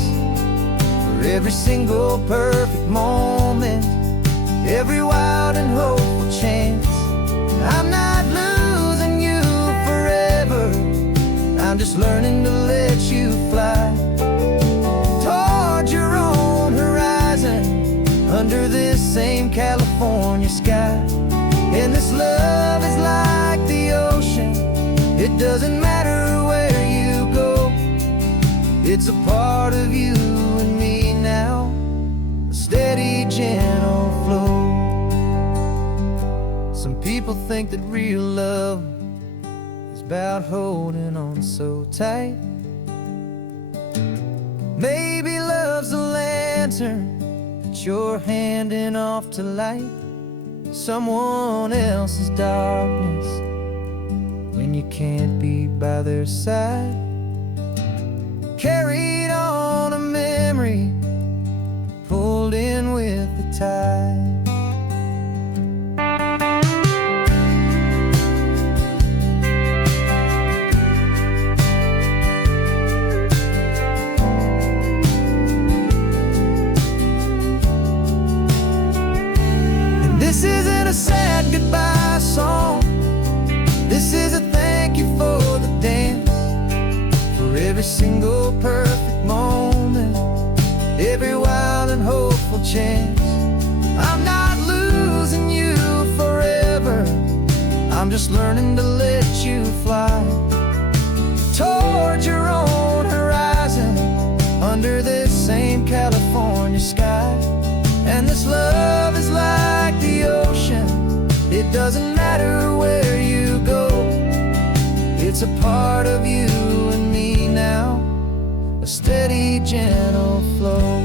for every single perfect moment, every wild and hopeful chance. I'm not losing you forever, I'm just learning to let you fly towards your own horizon, under this same California sky. And this love is like the ocean, it doesn't matter where you go, it's a part of you and me now, a steady, gentle flow. Some people think that real love is about holding on so tight. Maybe love's a lantern that you're handing off to light someone else's darkness when you can't be by their side. Carried on a memory, pulled in with the tide. This isn't a sad goodbye song, this is a thank you for the dance, for every single perfect moment, every wild and hopeful chance. I'm not losing you forever, I'm just learning to let you fly towards your own horizon, under this same California sky. And this love is like the ocean, it doesn't matter where you go, it's a part of you and me now, a steady, gentle flow.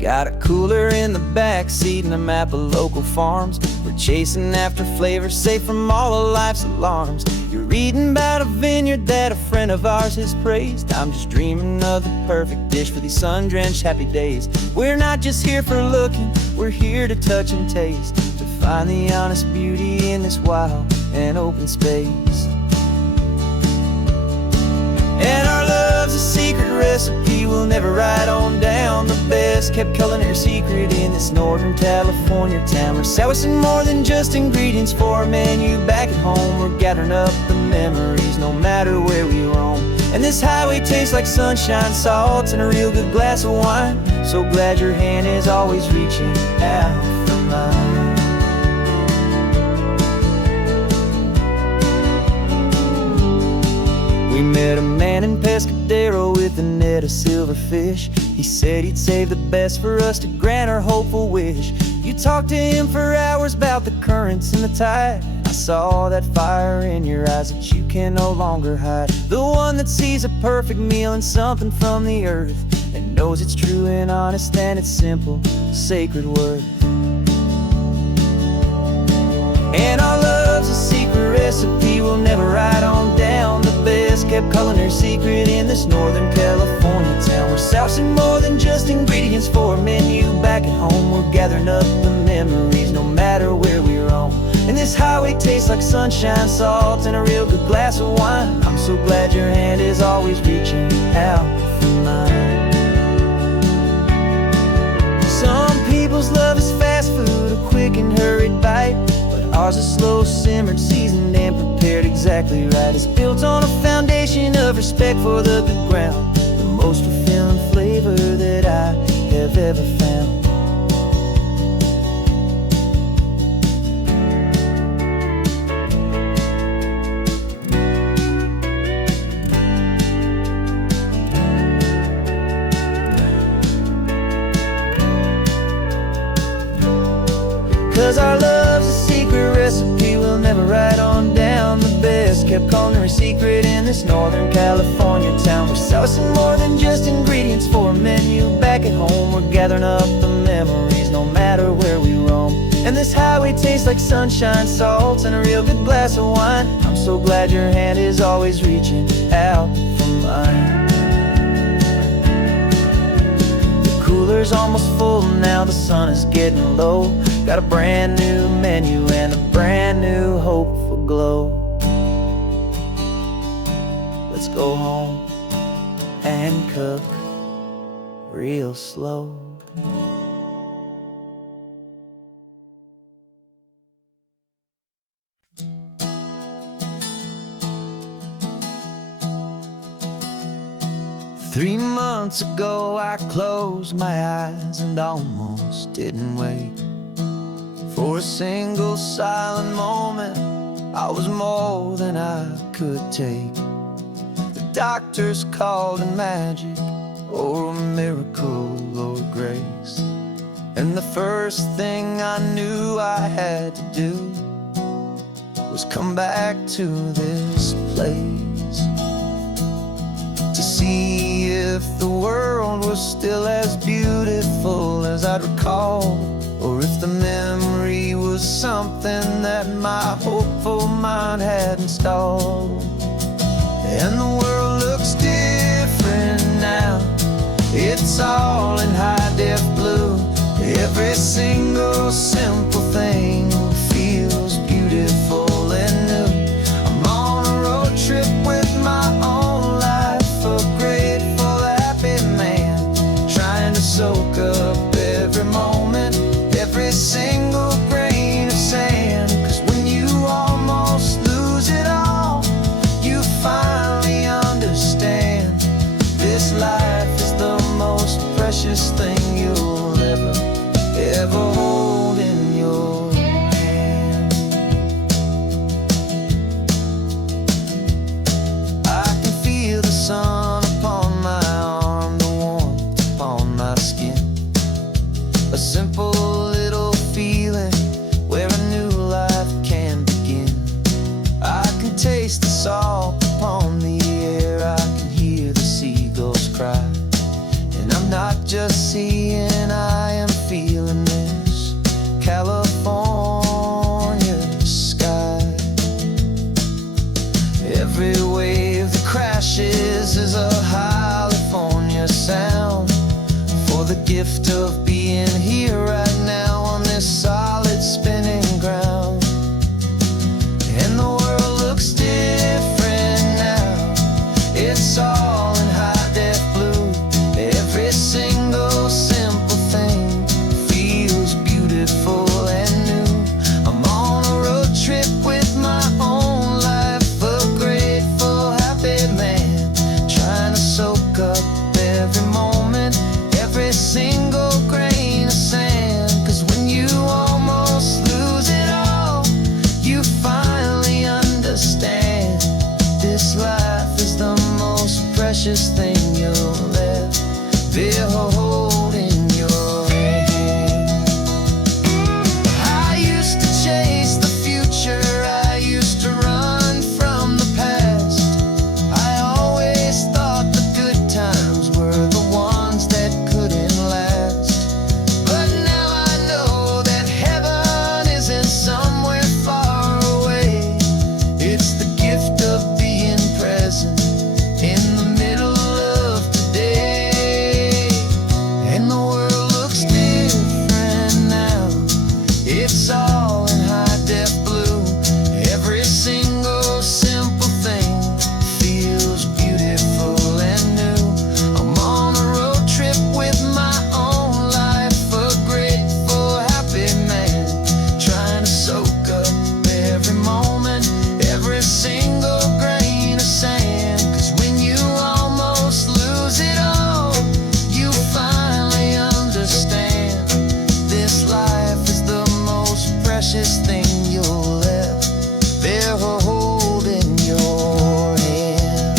Got a cooler in the back seat and a map of local farms. We're chasing after flavors safe from all of life's alarms. You're reading about a vineyard that a friend of ours has praised. I'm just dreaming of the perfect dish for these sun-drenched happy days. We're not just here for looking, We're here to touch and taste, to find the honest beauty in this wild and open space. And our love's a secret recipe we'll never write on down. The best kept culinary secret in this Northern California town. We're sourcing more than just ingredients for a menu back at home. We're gathering up the memories no matter where we roam. And this highway tastes like sunshine, salts, and a real good glass of wine. So glad your hand is always reaching out for mine. We met a man in Pescadero with a net of silverfish. He said he'd save the best for us to grant our hopeful wish. You talked to him for hours about the currents and the tide. I saw that fire in your eyes that you can no longer hide. The one that sees a perfect meal in something from the earth, and knows it's true and honest and it's simple, sacred word. And our love's a secret recipe we'll never write on down. The best kept culinary secret in this Northern California town. We're sourcing more than just ingredients for a menu back at home. We're gathering up the memories no matter where we roam. And this highway tastes like sunshine, salt, and a real good glass of wine. I'm so glad your hand is always reaching out for mine. Some people's love is fast food, a quick and hurried bite, but ours is slow simmered, seasoned, and prepared exactly right. It's built on a foundation of respect for the good ground, the most fulfilling flavor that I have ever found. 'Cause our love's a secret recipe we'll never write on down. The best kept culinary secret in this Northern California town. We're sourcing more than just ingredients for a menu back at home. We're gathering up the memories no matter where we roam. And this highway tastes like sunshine, salts, and a real good glass of wine. I'm so glad your hand is always reaching out for mine. The cooler's almost full now, the sun is getting low. Got a brand new menu and a brand new hopeful glow. Let's go home and cook real slow. Three months ago I closed my eyes and almost didn't wake. For a single silent moment, I was more than I could take. The doctors called it magic, or a miracle, or grace. And the first thing I knew I had to do was come back to this place, to see if the world was still as beautiful as I'd recall, or if the memory was something that my hopeful mind had installed. And the world looks different now, it's all in high-def blue. Every single simple thing feels beautiful and new. I'm on a road trip with my own life, a grateful, happy man, trying to soak up every moment, every single grain of sand. 'Cause when you almost lose it all, you finally understand this life is the most precious thing you'll ever hold in your hand. I can feel the sun upon my arm, the warmth upon my skin, a simple little feeling where a new life can begin. I can taste the salt upon the air, I can hear the seagulls cry. And I'm not just seeing, I am feeling this California sky. Every wave that crashes is a California sound, for the gift of being here right now. all in high def blue. Every single simple thing feels beautiful and new. I'm on a road trip with my own life, a grateful, happy man, trying to soak up every moment, every single grain of sand. 'Cause when you almost lose it all, you finally understand this life is the most precious thing you'll ever hold in your hand.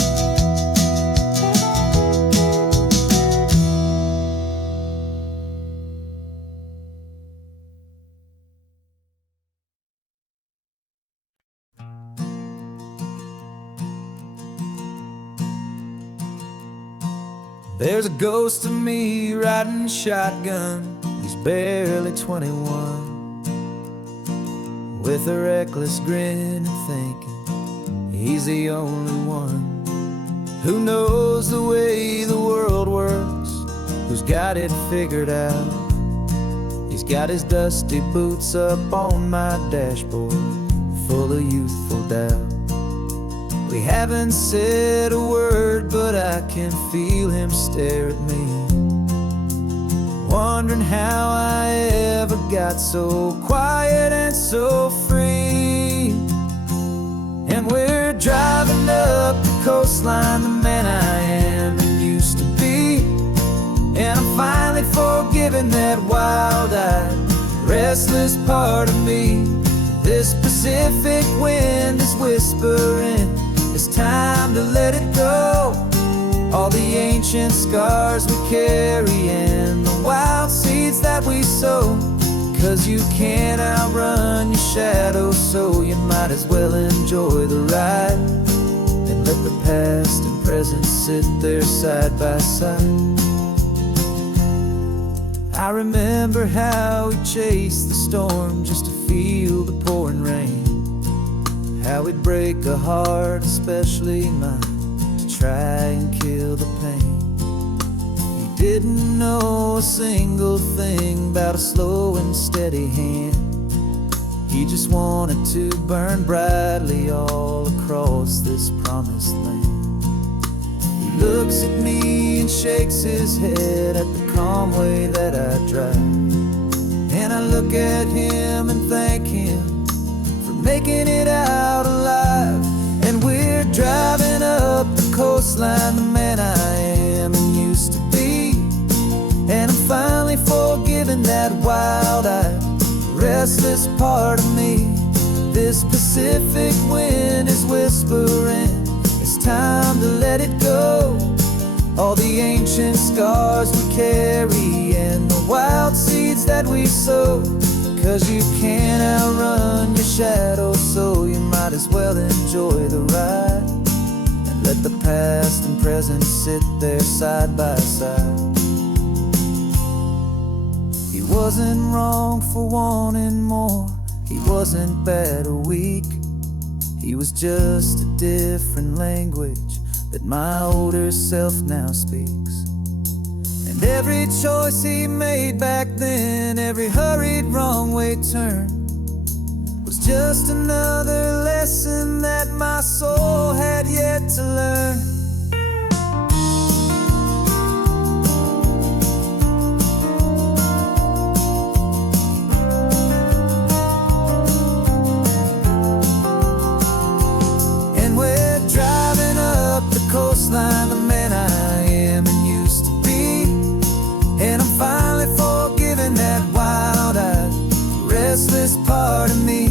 There's a ghost of me riding shotgun. He's barely 21, with a reckless grin and thinking he's the only one who knows the way the world works, who's got it figured out. He's got his dusty boots up on my dashboard, full of youthful doubt. We haven't said a word, but I can feel him stare at me, wondering how I ever got so quiet and so free. And we're driving up the coastline, the man I am and used to be. And I'm finally forgiving that wild-eyed, restless part of me. This Pacific wind is whispering, it's time to let it go. All the ancient scars we carry and the wild seeds that we sow. 'Cause you can't outrun your shadow, so you might as well enjoy the ride and let the past and present sit there side by side. I remember how we chased the storm just to feel the pouring rain, how we'd break a heart, especially mine, to try and kill the pain. He didn't know a single thing about a slow and steady hand. He just wanted to burn brightly all across this promised land. He looks at me and shakes his head at the calm way that I drive, and I look at him and thank him for making it out alive. And we're driving up the coastline, the man I am and used to be. And I'm finally forgiving that wild-eyed, restless part of me. This Pacific wind is whispering, it's time to let it go. All the ancient scars we carry and the wild seeds that we sow. 'Cause you can't outrun your shadow, so you might as well enjoy the ride and let the past and present sit there side by side. He wasn't wrong for wanting more, he wasn't bad or weak. He was just a different language that my older self now speaks. And every choice he made back then, every hurried wrong way turn, was just another lesson that my soul had yet to learn. And we're driving up the coastline, the man I am and used to be. And I'm finally forgiving that wild-eyed, restless part of me.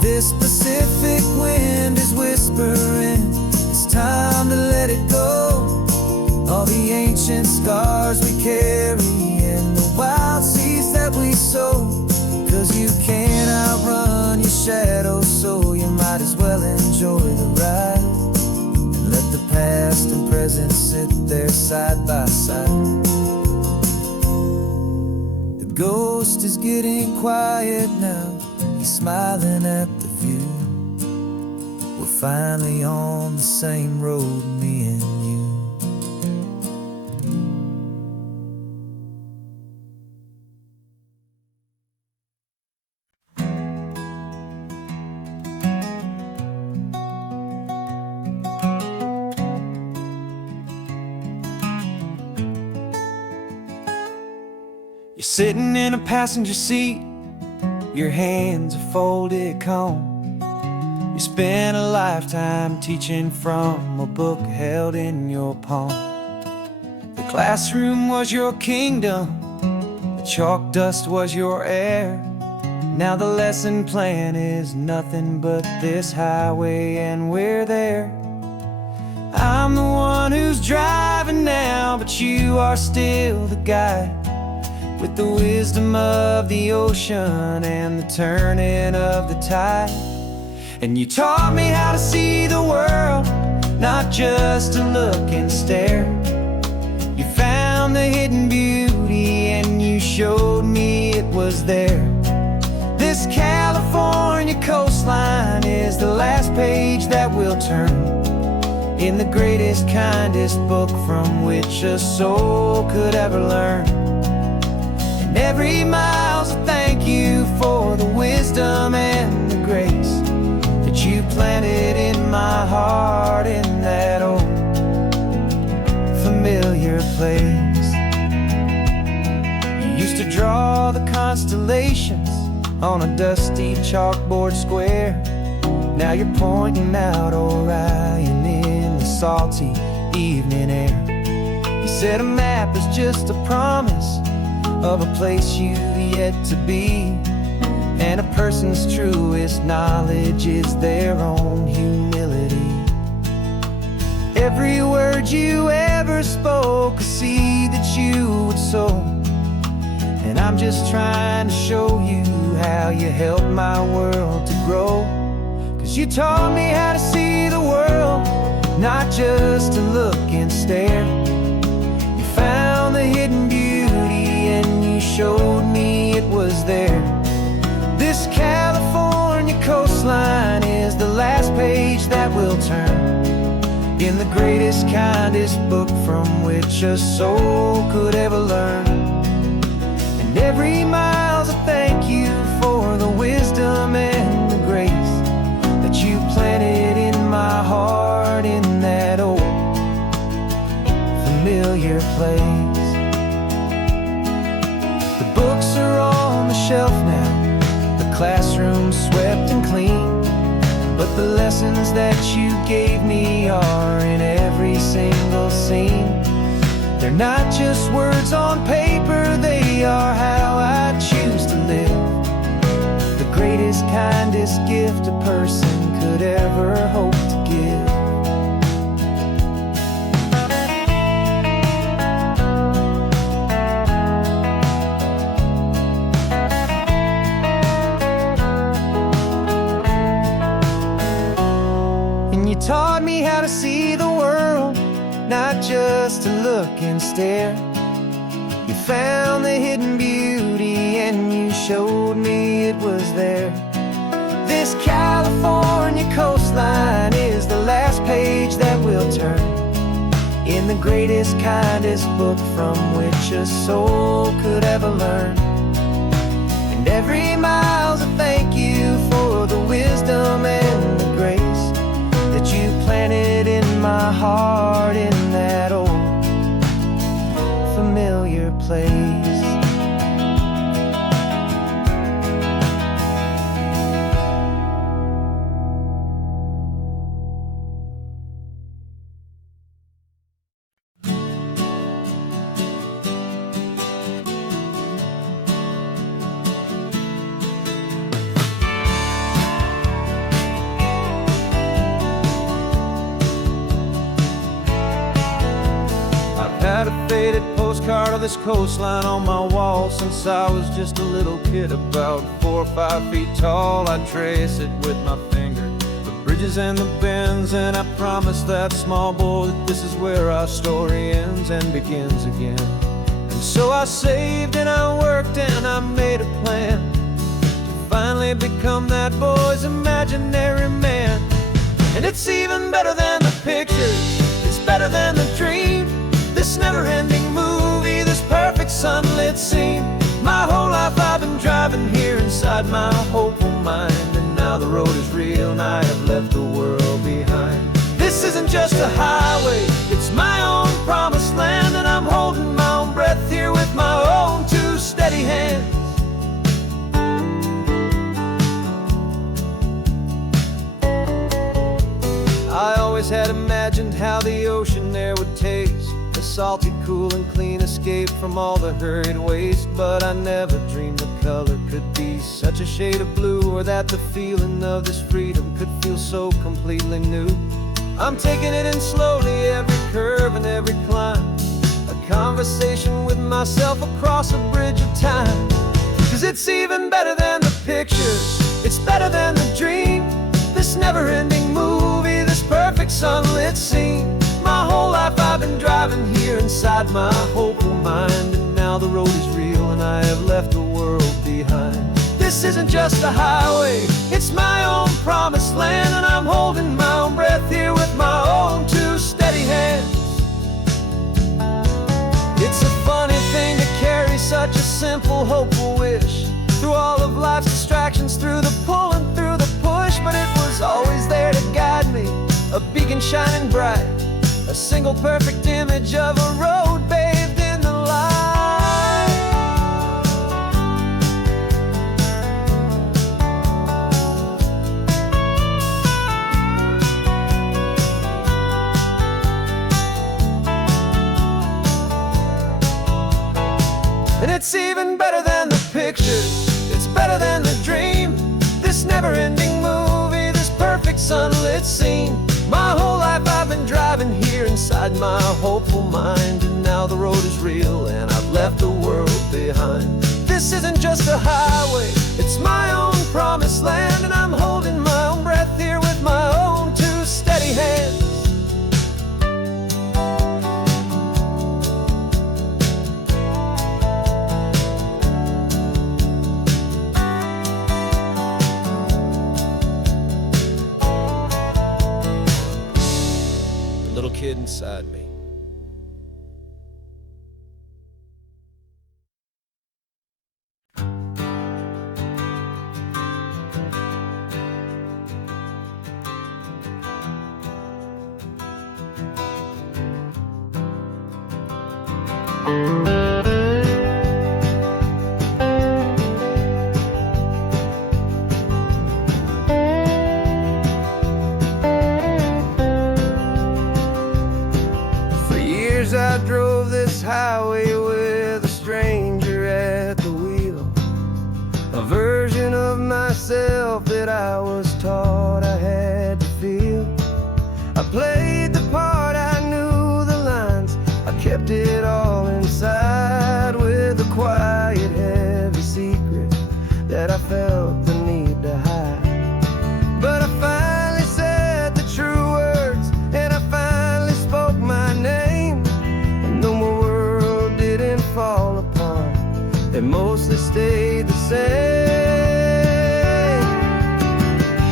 This Pacific wind is whispering, it's time to let it go. All the ancient scars we carry and the wild seeds that we sow. 'Cause you can't outrun your shadow, so you might as well enjoy the ride and let the past and present sit there side by side. The ghost is getting quiet now, he's smiling at the view. We're finally on the same road, me and you. You're sitting in a passenger seat, your hands are folded calm. You spent a lifetime teaching from a book held in your palm. The classroom was your kingdom, the chalk dust was your air. Now the lesson plan is nothing but this highway and we're there. I'm the one who's driving now, but you are still the guide, with the wisdom of the ocean and the turning of the tide. And you taught me how to see the world, not just to look and stare. You found the hidden beauty and you showed me it was there. This California coastline is the last page that we'll turn in the greatest, kindest book from which a soul could ever learn. And every mile's a thank you for the wisdom and the grace that you planted in my heart in that old familiar place. You used to draw the constellations on a dusty chalkboard square. Now you're pointing out Orion in the salty evening air. You said a map is just a promise of a place you've yet to be, and a person's truest knowledge is their own humility. Every word you ever spoke, a seed that you would sow, and I'm just trying to show you how you helped my world to grow. 'Cause you taught me how to see the world, not just to look and stare. You found the hidden beauty and you showed me it was there. This California coastline is the last page that we'll turn in the greatest, kindest book from which a soul could ever learn. And every mile's a thank you for the wisdom and the grace that you planted in my heart in that old familiar place. The books are on the shelf now, the classroom swept and clean, but the lessons that you gave me are in every single scene. They're not just words on paper, they are how I choose to live. The greatest, kindest gift a person could ever hope to give. And you taught me how to see the world, not just to look and stare. You found the hidden beauty and you showed me it was there. This California coastline is the last page that we'll turn in the greatest, kindest book from which a soul could ever learn. And every mile's a thank you for the wisdom and the grace that you planted in my heart in that old familiar place. Had a faded postcard of this coastline on my wall since I was just a little kid, about 4 or 5 feet tall. I trace it with my finger, the bridges and the bends, and I promise that small boy that this is where our story ends and begins again. And so I saved and I worked and I made a plan to finally become that boy's imaginary man. And it's even better than the pictures, it's better than the dream. This never-ending movie, this perfect sunlit scene. My whole life I've been driving here inside my hopeful mind, and now the road is real and I have left the world behind. This isn't just a highway, it's my own promised land, and I'm holding my own breath here with my own two steady hands. I always had imagined how the ocean there would taste, a salty, cool, and clean escape from all the hurried waste. But I never dreamed the color could be such a shade of blue, or that the feeling of this freedom could feel so completely new. I'm taking it in slowly, every curve and every climb, a conversation with myself across a bridge of time. 'Cause it's even better than the pictures, it's better than the dream, this never-ending movie, this perfect sunlit scene. My whole life I've been driving here inside my hopeful mind, and now the road is real and I have left the world behind. This isn't just a highway, it's my own promised land, and I'm holding my own breath here with my own two steady hands. It's a funny thing to carry such a simple, hopeful wish through all of life's distractions, through the pull and through the push. But it was always there to guide me, a beacon shining bright, a single perfect image of a road bathed in the light. And it's even better than the pictures, it's better than the dream, this never-ending movie, this perfect sunlit scene. My whole life I've been driving here inside my hopeful mind, and now the road is real and I've left the world behind. This isn't just a highway, it's my own promised land, and I'm holding my own breath here with my own two steady hands. Little kid inside me. I drove this highway with a stranger at the wheel, a version of myself that I was taught I had to feel. I played the part, I knew the lines, I kept it all inside, with a quiet, heavy secret that I felt the need to hide. But I finally said the true words, and I finally spoke my name. Fall apart, they mostly stayed the same.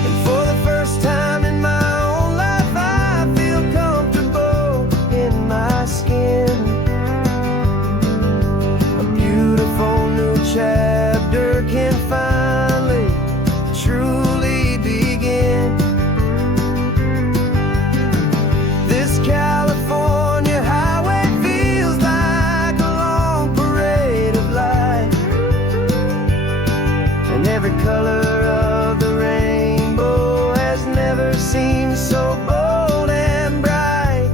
And for the first time in my own life, I feel comfortable in my skin. A beautiful new chapter can finally, truly begin. This California highway feels like a long parade of light, and every color of the rainbow has never seemed so bold and bright.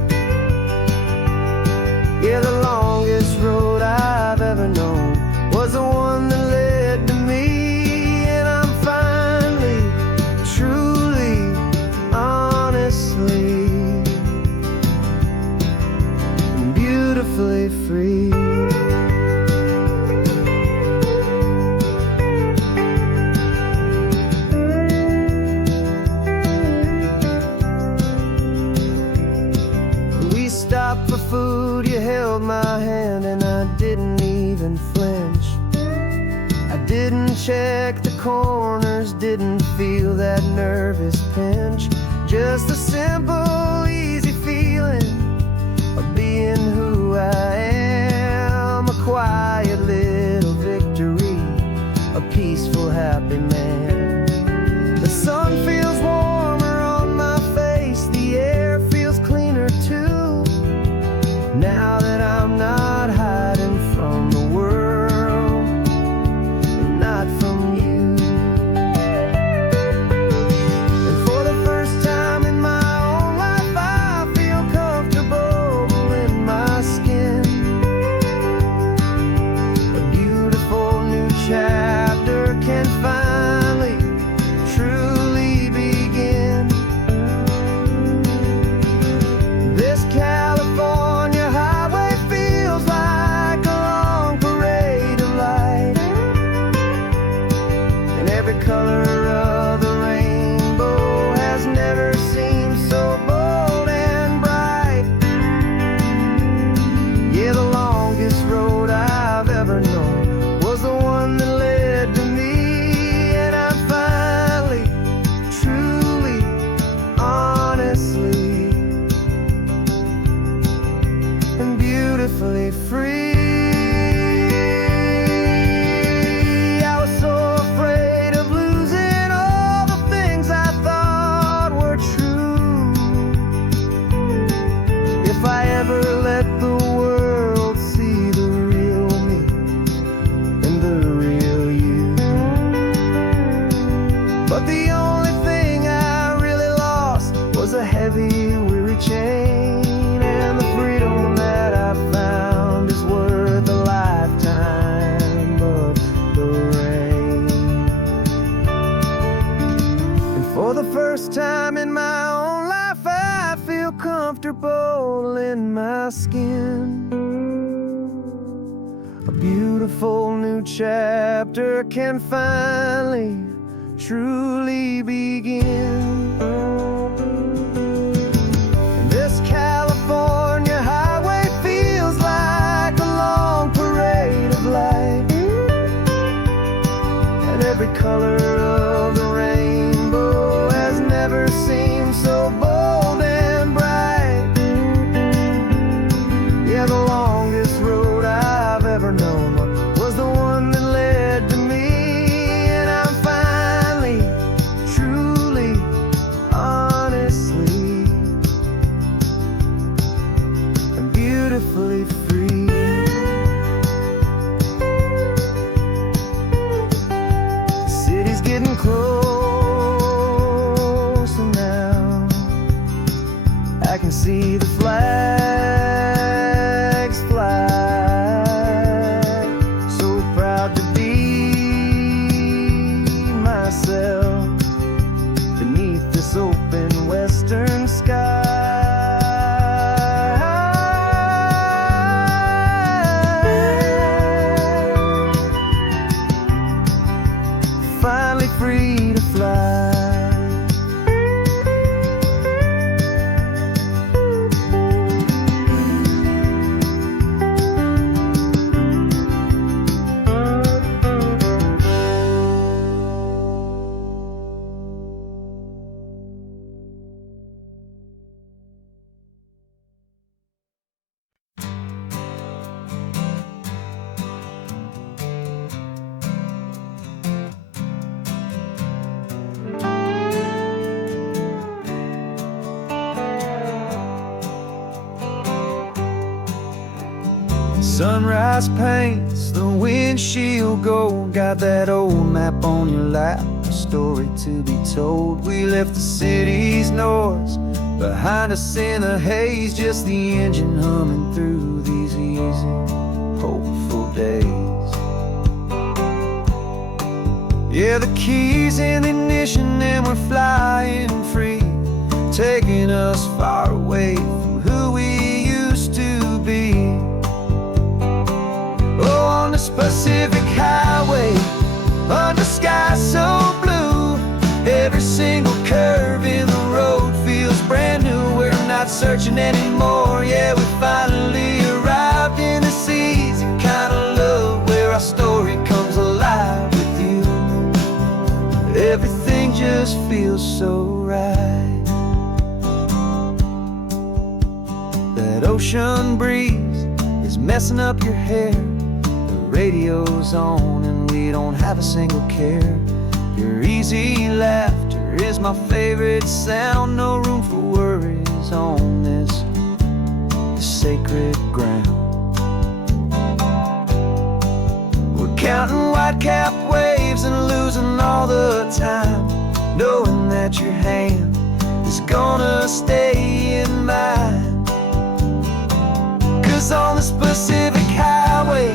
Yeah, the longest road I've ever known was the one that led to me, and I'm finally, truly, honestly, beautifully free. We stopped for food, you held my hand, and I didn't even flinch. I didn't check the corners, didn't feel that nervous pinch. Just a simple, easy feeling of being who I am. A quiet little victory, a peaceful, happy man. The sun feels warmer on my face, the air feels cleaner too, now that I'm not hiding from the world. But the only thing I really lost was a heavy, weary chain. And the freedom that I found is worth a lifetime of the rain. And for the first time in my own life, I feel comfortable in my skin. A beautiful new chapter can finally, truly begin. And this California highway feels like a long parade of light, and every color of the rainbow has never seemed so bold and bright. Yeah, the longest road I've ever known was the one that led to me. And I'm finally, truly, honestly, and beautifully free. The city's getting closer now. I can see the flags fly. So proud to be myself beneath this open western sky. Finally free to fly. Sunrise paints the windshield gold. Got that old map on your lap, a story to be told. We left the city's noise behind us in the haze, just the engine humming through these easy, hopeful days. Yeah, the keys in the ignition and we're flying free, taking us far away from who we used to be. Oh, on this Pacific highway, under sky so blue, every single curve in the road feels brand new. We're not searching anymore, yeah, we finally arrived in this easy kind of love where our story comes alive with you. Everything just feels so right. That ocean breeze is messing up your hair. Radio's on and we don't have a single care. Your easy laughter is my favorite sound. No room for worries on this sacred ground. We're counting white-capped waves and losing all the time, knowing that your hand is gonna stay in mine. 'Cause on this Pacific highway,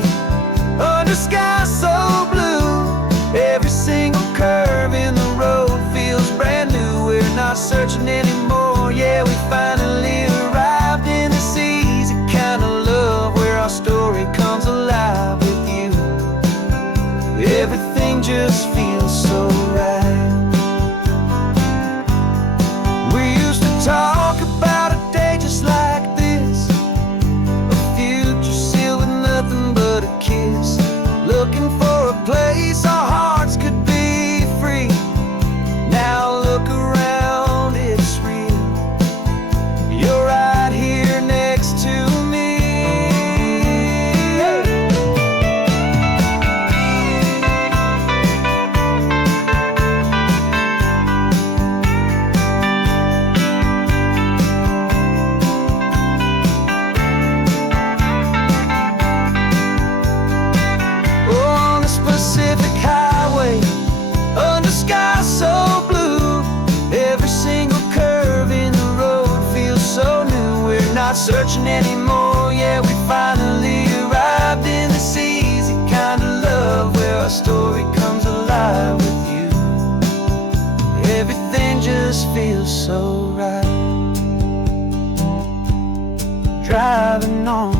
under sky so blue, every single curve in the road feels brand new. We're not searching anymore, yeah, we finally arrived in this easy kind of love where our story comes alive with you. Everything just feels so right. We used to talk about a day just like this, a future sealed with nothing but a kiss, looking for a place our hearts could be free. Now look around, it's feels so right. Driving on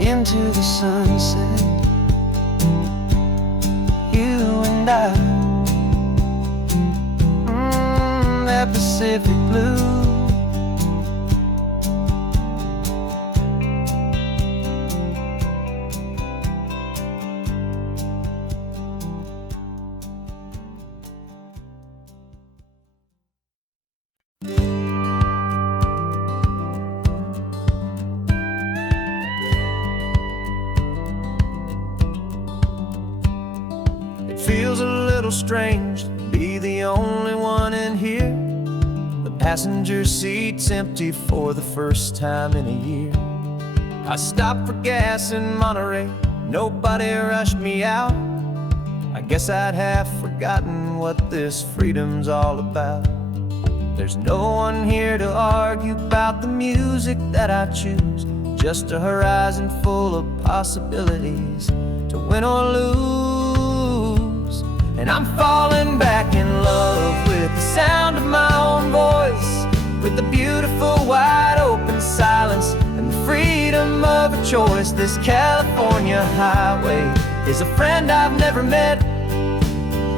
into the sunset, you and I, that Pacific blue. It feels a little strange to be the only one in here. The passenger seat's empty for the first time in a year. I stopped for gas in Monterey, nobody rushed me out. I guess I'd half forgotten what this freedom's all about. There's no one here to argue about the music that I choose, just a horizon full of possibilities to win or lose. And I'm falling back in love with the sound of my own voice, with the beautiful wide open silence and the freedom of a choice. This California highway is a friend I've never met,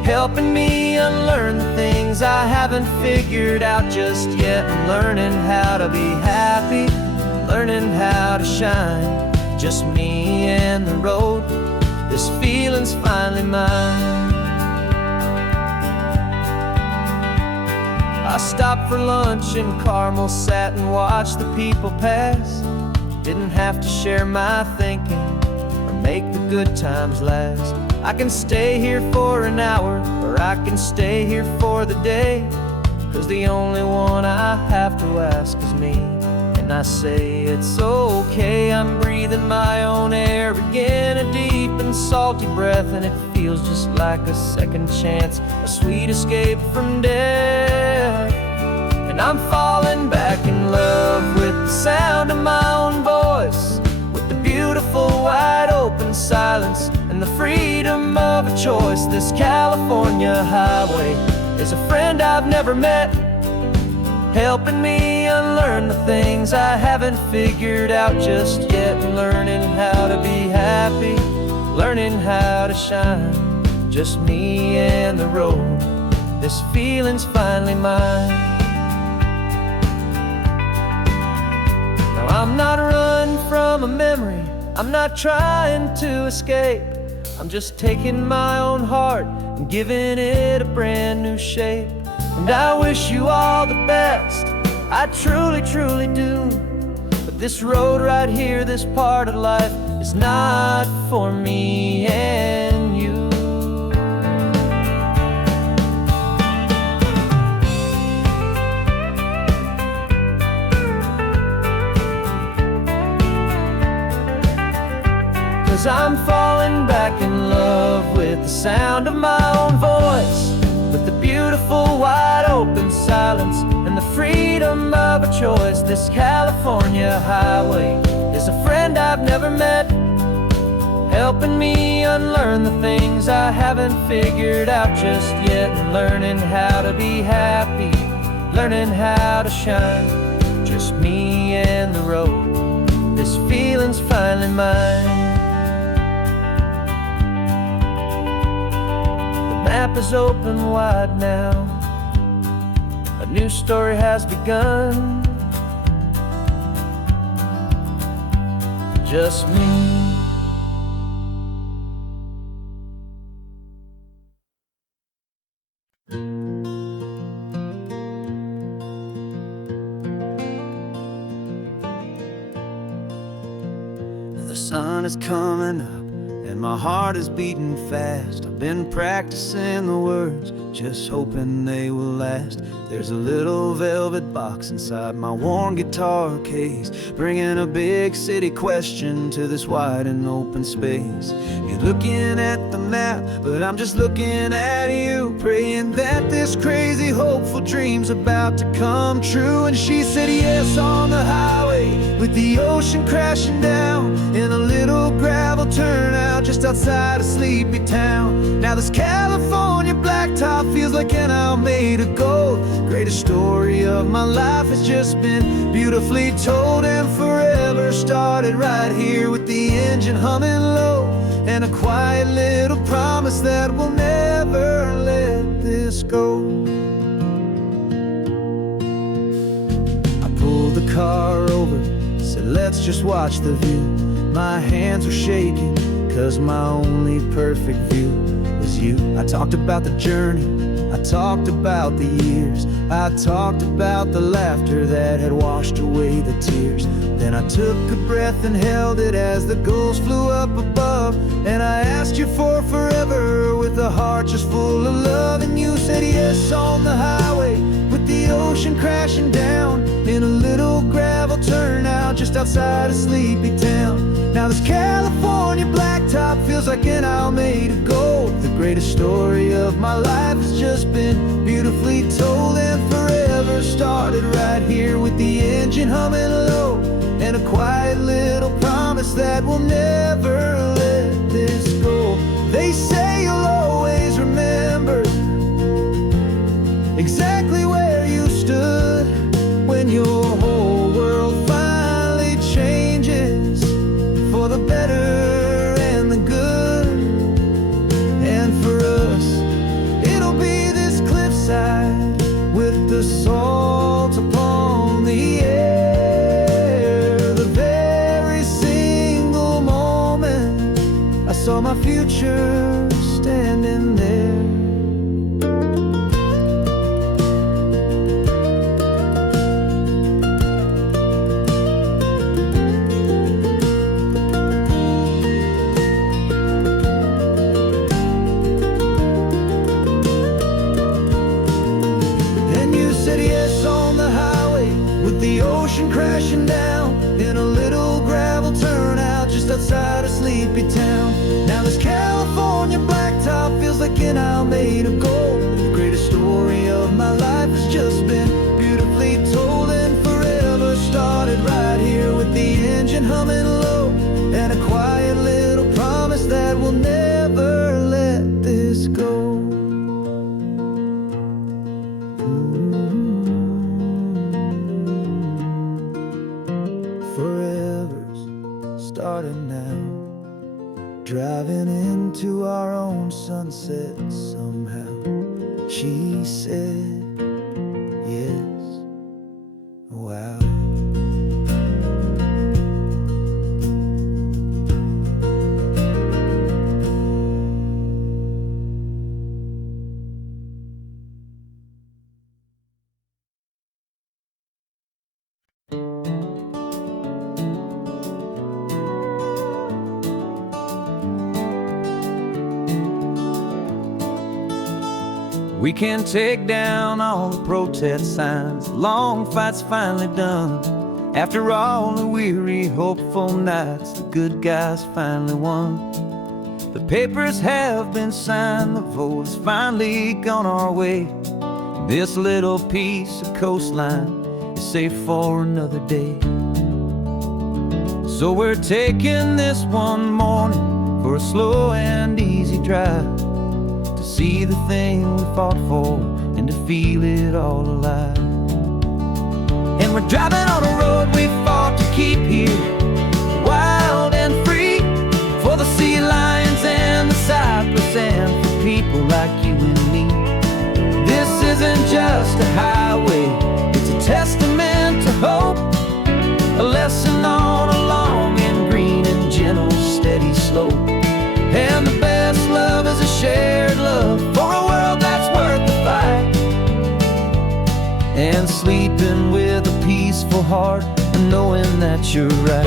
helping me unlearn the things I haven't figured out just yet. I'm learning how to be happy, learning how to shine, just me and the road. This feeling's finally mine. I stopped for lunch in Carmel, sat and watched the people pass. Didn't have to share my thinking or make the good times last. I can stay here for an hour, or I can stay here for the day, 'cause the only one I have to ask is me. And I say it's okay, I'm breathing my own air again, a deep and salty breath, and it feels just like a second chance, a sweet escape from death. And I'm falling back in love with the sound of my own voice, with the beautiful wide open silence and the freedom of a choice. This California highway is a friend I've never met, helping me unlearn the things I haven't figured out just yet. Learning how to be happy, learning how to shine, just me and the road. This feeling's finally mine. Now I'm not running from a memory, I'm not trying to escape. I'm just taking my own heart and giving it a brand new shape. And I wish you all the best, I truly, truly do. But this road right here, this part of life, is not for me and you. 'Cause I'm falling back in love with the sound of my own voice, with the beautiful wide open silence and the freedom of a choice. This California highway is a friend I've never met, helping me unlearn the things I haven't figured out just yet. And learning how to be happy, learning how to shine, just me and the road. This feeling's finally mine. The map is open wide now, a new story has begun. Just me. The sun is coming up and my heart is beating fast. I've been practicing the words, just hoping they will last. There's a little velvet box inside my worn guitar case, bringing a big city question to this wide and open space. You're looking at the map, but I'm just looking at you, praying that this crazy hopeful dream's about to come true. And she said yes on the highway, with the ocean crashing down in a little gravel turnout just outside a sleepy town. Now this California blacktop feels like an story of my life has just been beautifully told and forever started right here with the engine humming low and a quiet little promise that we'll never let this go. I pulled the car over, said let's just watch the view. My hands were shaking, cause my only perfect view was you. I talked about the journey, I talked about the years, I talked about the laughter that had washed away the tears. Then I took a breath and held it as the gulls flew up above, and I asked you for forever with a heart just full of love. And you said yes on the highway with the ocean crashing down in a little gravel turnout just outside of sleepy town. Now this California blacktop feels like an Isle made of gold. The greatest story of my life has just been beautifully told and forever started right here with the engine humming low and a quiet little promise that we'll never let this go. They say you'll always remember exactly where you stood when your whole world finally changes for the better and the good. And for us, it'll be this cliffside with the salt upon the air. The very single moment I saw my future standing there. Crashing down in a little gravel turnout just outside of sleepy town. Now this California blacktop feels like an Isle made of gold. The greatest story of my life has just been beautifully told and forever started right here with the engine humming low and a quiet little promise that we'll never let this go. Starting now, driving into our own sunset somehow. She said yes, wow. We can take down all the protest signs. Long fight's finally done. After all the weary, hopeful nights, the good guys finally won. The papers have been signed, the vote has finally gone our way. This little piece of coastline is safe for another day. So we're taking this one morning for a slow and easy drive, see the thing we fought for and to feel it all alive. And we're driving on a road we fought to keep here, wild and free, for the sea lions and the cypress and for people like you and me. This isn't just a highway, it's a testament to hope, a lesson on a long and green and gentle steady slope. And the best love is a shared love for a world that's worth the fight, and sleeping with a peaceful heart and knowing that you're right.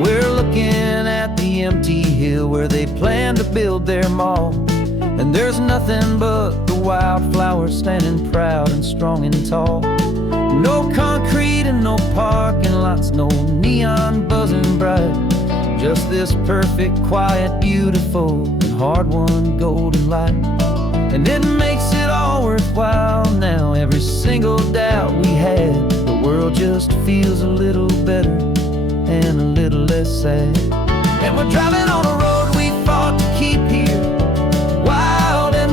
We're looking at the empty hill where they plan to build their mall, and there's nothing but the wildflowers standing proud and strong and tall. No concrete and no parking lots, no neon buzzing bright, just this perfect, quiet, beautiful, and hard-won golden light. And it makes it all worthwhile now. Every single doubt we had, the world just feels a little better and a little less sad. And we're driving on a road we fought to keep here, wild and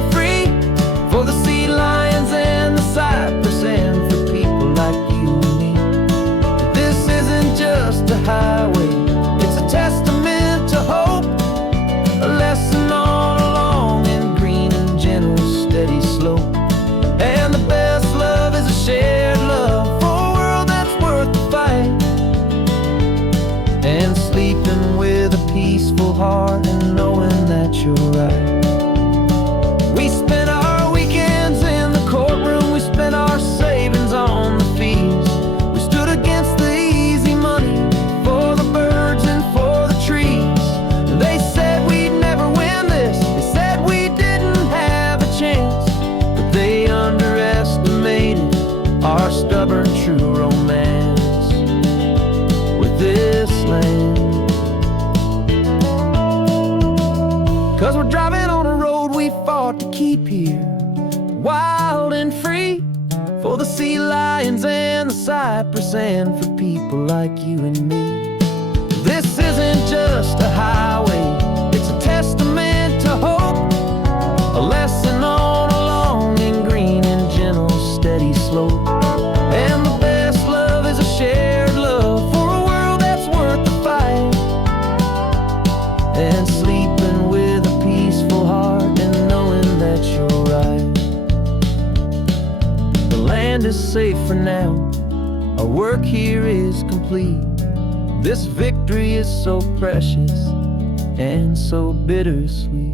peaceful heart and knowing that you're right. We spent our weekends in the courtroom, we spent our savings on the fees. We stood against the easy money for the birds and for the trees. And they said we'd never win this, they said we didn't have a chance, but they underestimated our stubborn true romance with this land. 'Cause we're driving on a road we fought to keep here, wild and free, for the sea lions and the cypress and for people like you and me. This isn't just a highway, it's a testament to hope, a lesson on a long and green and gentle steady slope. And the best love is a shared love for a world that's worth the fight, and sleeping with a peaceful heart and knowing that you're right. The land is safe for now, our work here is complete. This victory is so precious and so bittersweet.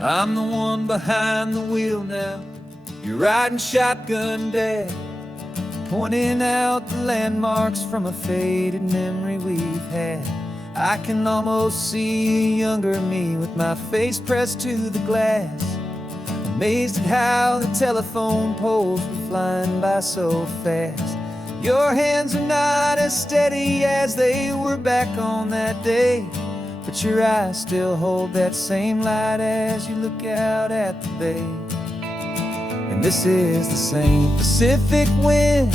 I'm the one behind the wheel now, you're riding shotgun, Dad, pointing out the landmarks from a faded memory we've had. I can almost see a younger me with my face pressed to the glass, amazed at how the telephone poles were flying by so fast. Your hands are not as steady as they were back on that day, but your eyes still hold that same light as you look out at the bay. And this is the same Pacific wind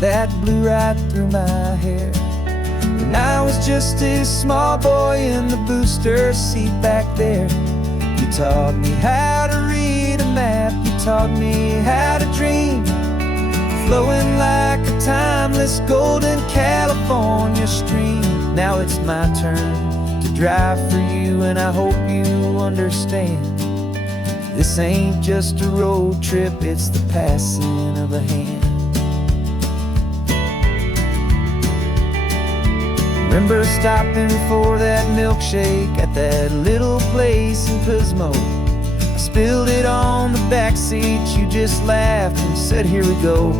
that blew right through my hair when I was just a small boy in the booster seat back there. You taught me how to read a map, you taught me how to dream, flowing like a timeless golden California stream. Now it's my turn to drive for you, and I hope you understand. This ain't just a road trip, it's the passing of a hand. Remember stopping for that milkshake at that little place in Pismo? I spilled it on the back seat, you just laughed and said, here we go.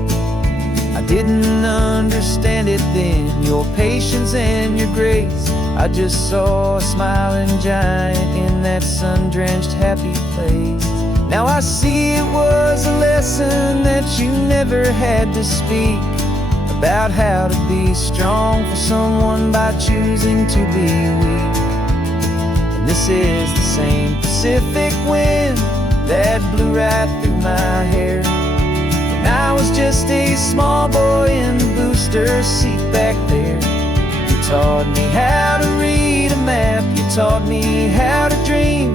I didn't understand it then, your patience and your grace. I just saw a smiling giant in that sun-drenched happy place. Now I see it was a lesson that you never had to speak, about how to be strong for someone by choosing to be weak. And this is the same Pacific wind that blew right through my hair when I was just a small boy in the booster seat back there. You taught me how to read a map, you taught me how to dream,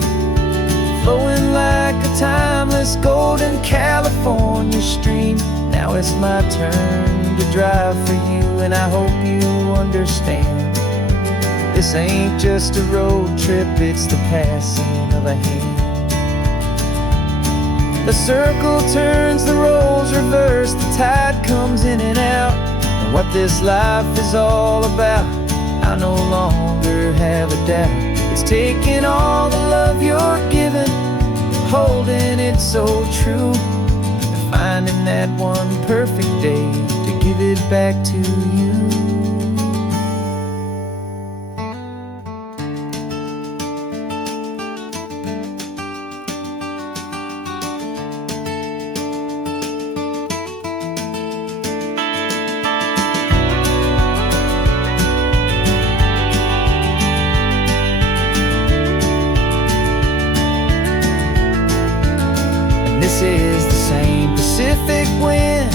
flowing like a timeless golden California stream. Now it's my turn to drive for you, and I hope you understand. This ain't just a road trip, it's the passing of a hand. The circle turns, the roles reverse, the tide comes in and out. And what this life is all about, I no longer have a doubt. It's taking all the love you're giving, holding it so true, and finding that one perfect day to give it back to you. This is the same Pacific wind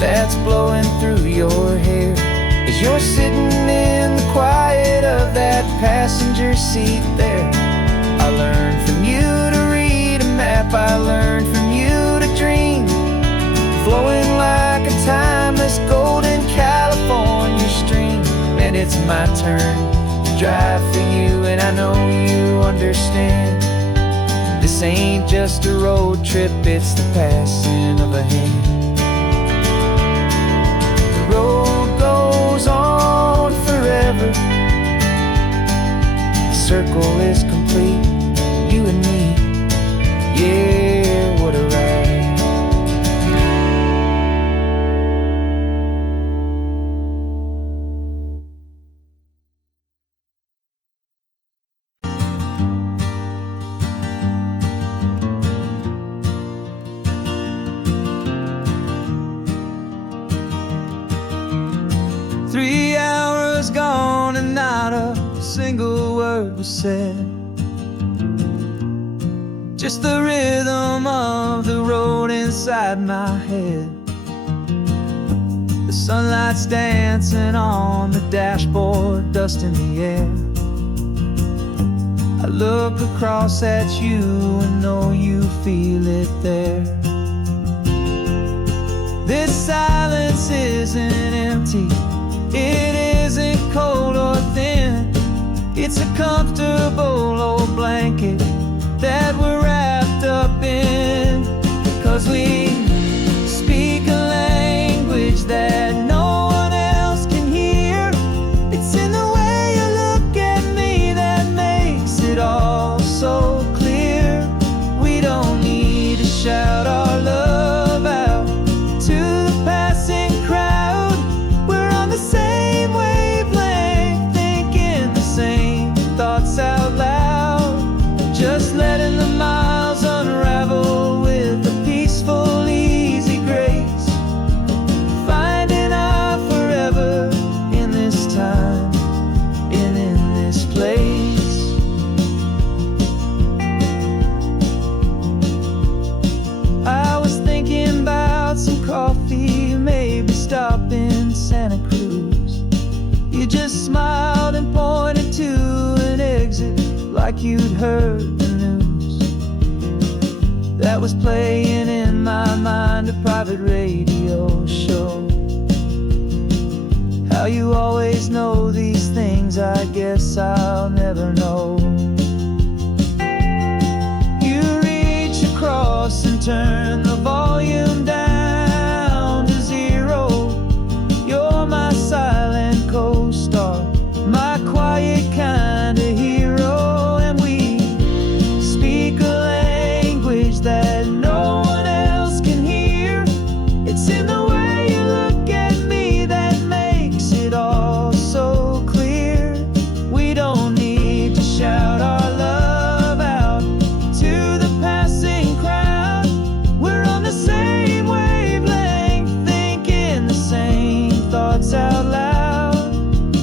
that's blowing through your hair as you're sitting in the quiet of that passenger seat there. I learned from you to read a map, I learned from you to dream, flowing like a timeless golden California stream. And it's my turn to drive for you, and I know you understand. This This ain't just a road trip, it's the passing of a hand. The road goes on forever. The circle is complete, you and me. Yeah, what a ride. 3 hours gone and not a single word was said. Just the rhythm of the road inside my head. The sunlight's dancing on the dashboard, dust in the air. I look across at you and know you feel it there. This silence isn't empty, it isn't cold or thin. It's a comfortable old blanket that we're wrapped up in. 'Cause we speak a language that no one else can hear. It's in the way you look at me that makes it all so clear. We don't need to shout our love out to the passing crowd. We're on the same wavelength, thinking the same thoughts out loud. Just letting the miles unravel with a peaceful, easy grace. Finding our forever in this time and in this place. I was thinking about some coffee, maybe stop in Santa Cruz. You just smiled and pointed to an exit like you'd heard the news. That was playing in my mind, a private radio show. How you always know these things, I guess I'll never know. You reach across and turn the volume down to 0. You're my silent co-star, my quiet kind of hero. And we speak a language that no one else can hear. It's in the way you look at me that makes it all so clear. We don't need to shout our love out to the passing crowd. We're on the same wavelength, thinking the same thoughts out loud.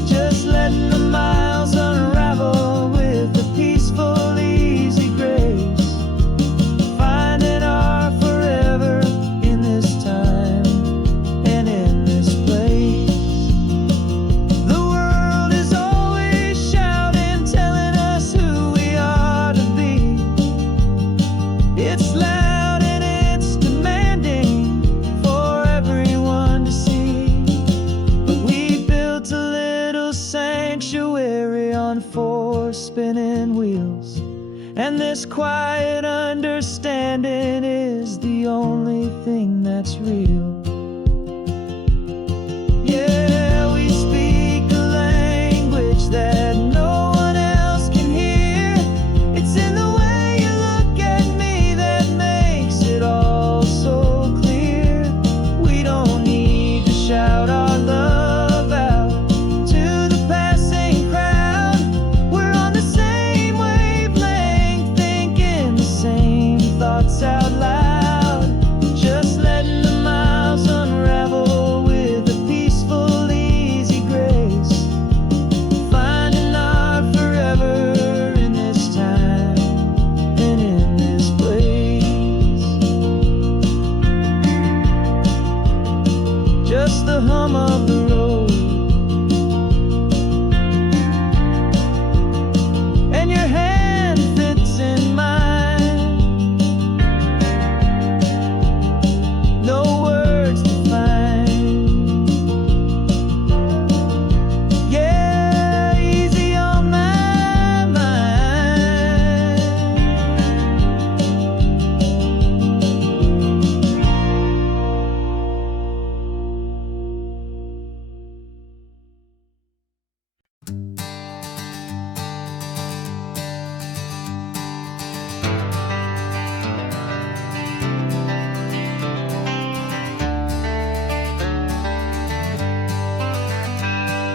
Just letting the miles unravel with a peaceful, easy grace. Finding our forever in this time and in this place. The world is always shouting, telling us who we are to be. It's loud and it's demanding for everyone to see. But we built a little sanctuary on 4 spinning wheels, and this quiet understanding is the only thing that's real. Yeah, we speak a language that no one else can hear. It's in the way you look at me that makes it all so clear. We don't need to shout our love out to the passing crowd. We're on the same wavelength, thinking the same thoughts out loud. Just letting the miles unravel with a peaceful, easy grace. Finding our forever in this time and in this place. Just the hum of the road and your hand fits in mine. No words to find. Yeah, easy on my mind.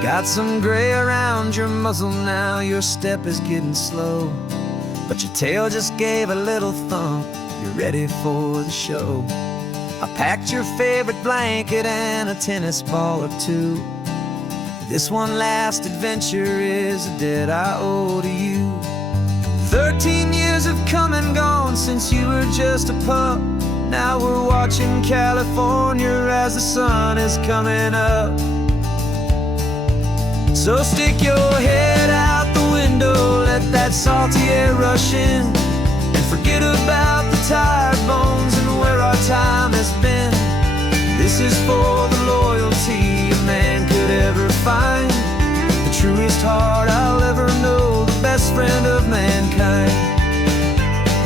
Got some gray around your muzzle now, your step is getting slow, but your tail just gave a little thump, you're ready for the show. I packed your favorite blanket and a tennis ball or two. This one last adventure is a debt I owe to you. 13 years have come and gone since you were just a pup. Now we're watching California as the sun is coming up. So stick your head out the window, let that salty air rush in, and forget about the tired bones and where our time has been. This is for the loyalty a man could ever find, the truest heart I'll ever know, the best friend of mankind.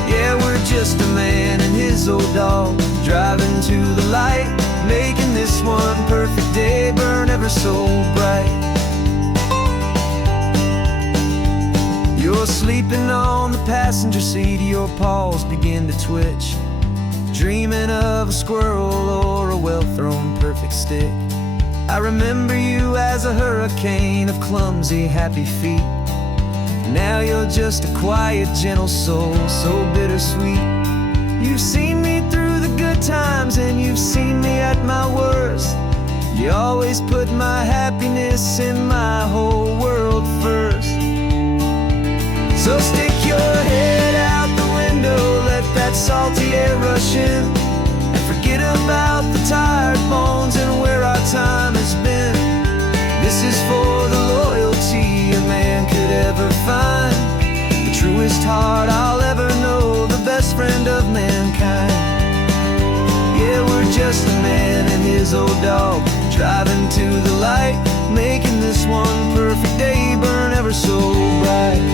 Yeah, we're just a man and his old dog, driving to the light, making this one perfect day burn ever so bright. You're sleeping on the passenger seat, your paws begin to twitch, dreaming of a squirrel or a well-thrown perfect stick. I remember you as a hurricane of clumsy, happy feet. Now you're just a quiet, gentle soul, so bittersweet. You've seen me through the good times and you've seen me at my worst. You always put my happiness in my whole world first. So stick your head out the window, let that salty air rush in, and forget about the tired bones and where our time has been. This is for the loyalty a man could ever find, the truest heart I'll ever know, the best friend of mankind. Yeah, we're just a man and his old dog, driving to the light, making this one perfect day burn ever so bright.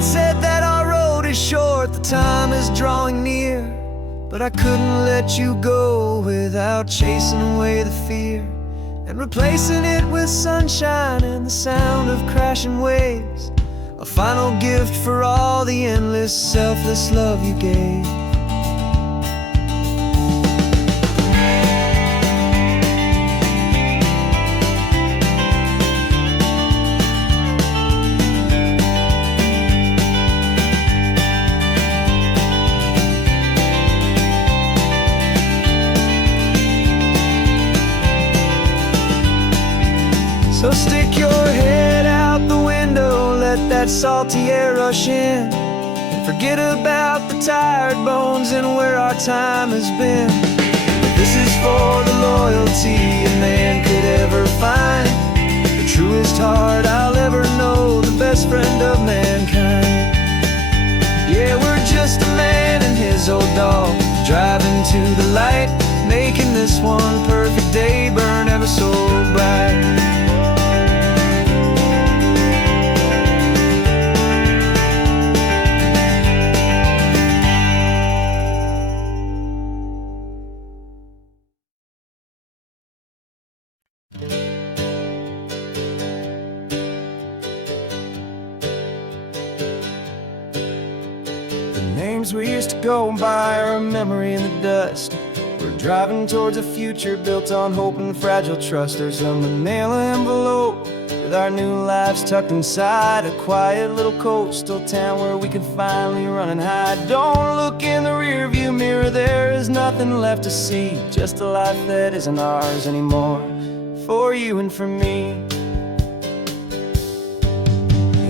Said that our road is short, the time is drawing near, but I couldn't let you go without chasing away the fear and replacing it with sunshine and the sound of crashing waves, a final gift for all the endless, selfless love you gave. So stick your head out the window, let that salty air rush in, and forget about the tired bones and where our time has been. This is for the loyalty a man could ever find, the truest heart I'll ever know, the best friend of mankind. Yeah, we're just a man and his old dog, driving to the light, making this one perfect day burn ever so bright. Names we used to go by are a memory in the dust. We're driving towards a future built on hope and fragile trust. There's a manila envelope with our new lives tucked inside, a quiet little coastal town where we can finally run and hide. Don't look in the rearview mirror, there is nothing left to see, just a life that isn't ours anymore, for you and for me.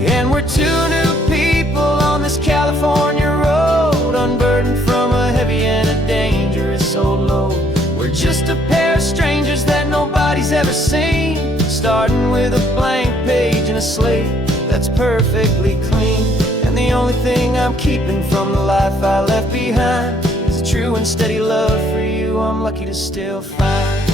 And we're two new people on this California road, unburdened from a heavy and a dangerous old load. We're just a pair of strangers that nobody's ever seen, starting with a blank page and a slate that's perfectly clean. And the only thing I'm keeping from the life I left behind is a true and steady love for you I'm lucky to still find.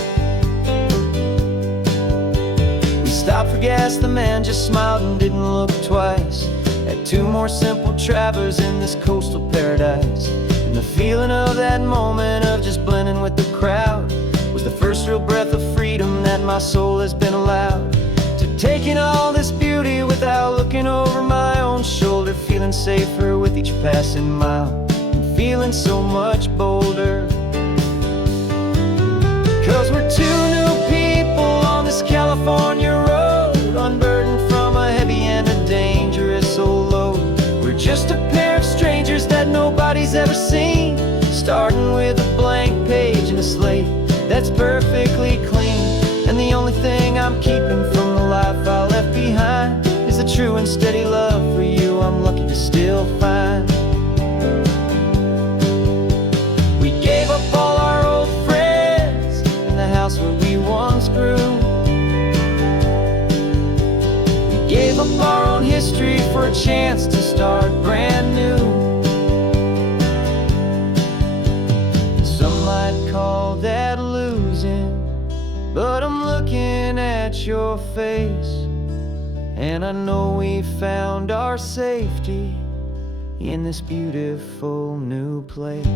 Stopped for gas, the man just smiled and didn't look twice. Had two more simple travelers in this coastal paradise. And the feeling of that moment of just blending with the crowd was the first real breath of freedom that my soul has been allowed to take in all this beauty without looking over my own shoulder, feeling safer with each passing mile, and feeling so much bolder. 'Cause we're two new people on this California road, unburdened from a heavy and a dangerous old load. We're just a pair of strangers that nobody's ever seen, starting with a blank page and a slate that's perfectly clean. And the only thing I'm keeping from the life I left behind is the true and steady love for you I'm lucky to still find. We gave up all our old friends in the house where we once grew. We gave up our own history for a chance to start brand new. Some might call that losing, but I'm looking at your face, and I know we found our safety in this beautiful new place.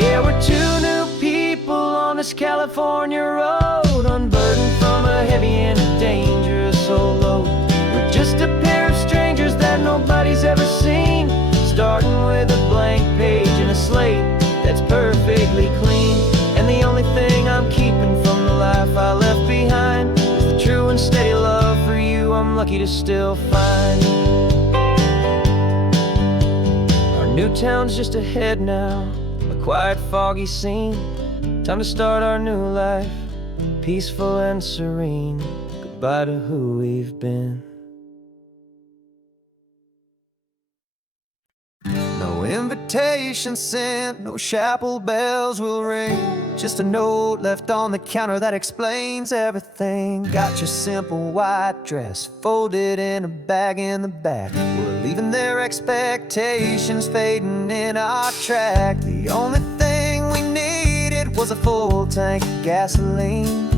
Yeah, we're two new people on this California road, unburdened from a heavy and a dangerous old load. We're just a pair of strangers that nobody's ever seen, starting with a blank page and a slate that's perfectly clean. And the only thing I'm keeping from the life I left behind is the true and steady love for you I'm lucky to still find. Our new town's just ahead now, a quiet, foggy scene. Time to start our new life, peaceful and serene. Goodbye to who we've been. No invitation sent, no chapel bells will ring. Just a note left on the counter that explains everything. Got your simple white dress folded in a bag in the back. We're leaving their expectations fading in our track. The only thing we needed was a full tank of gasoline,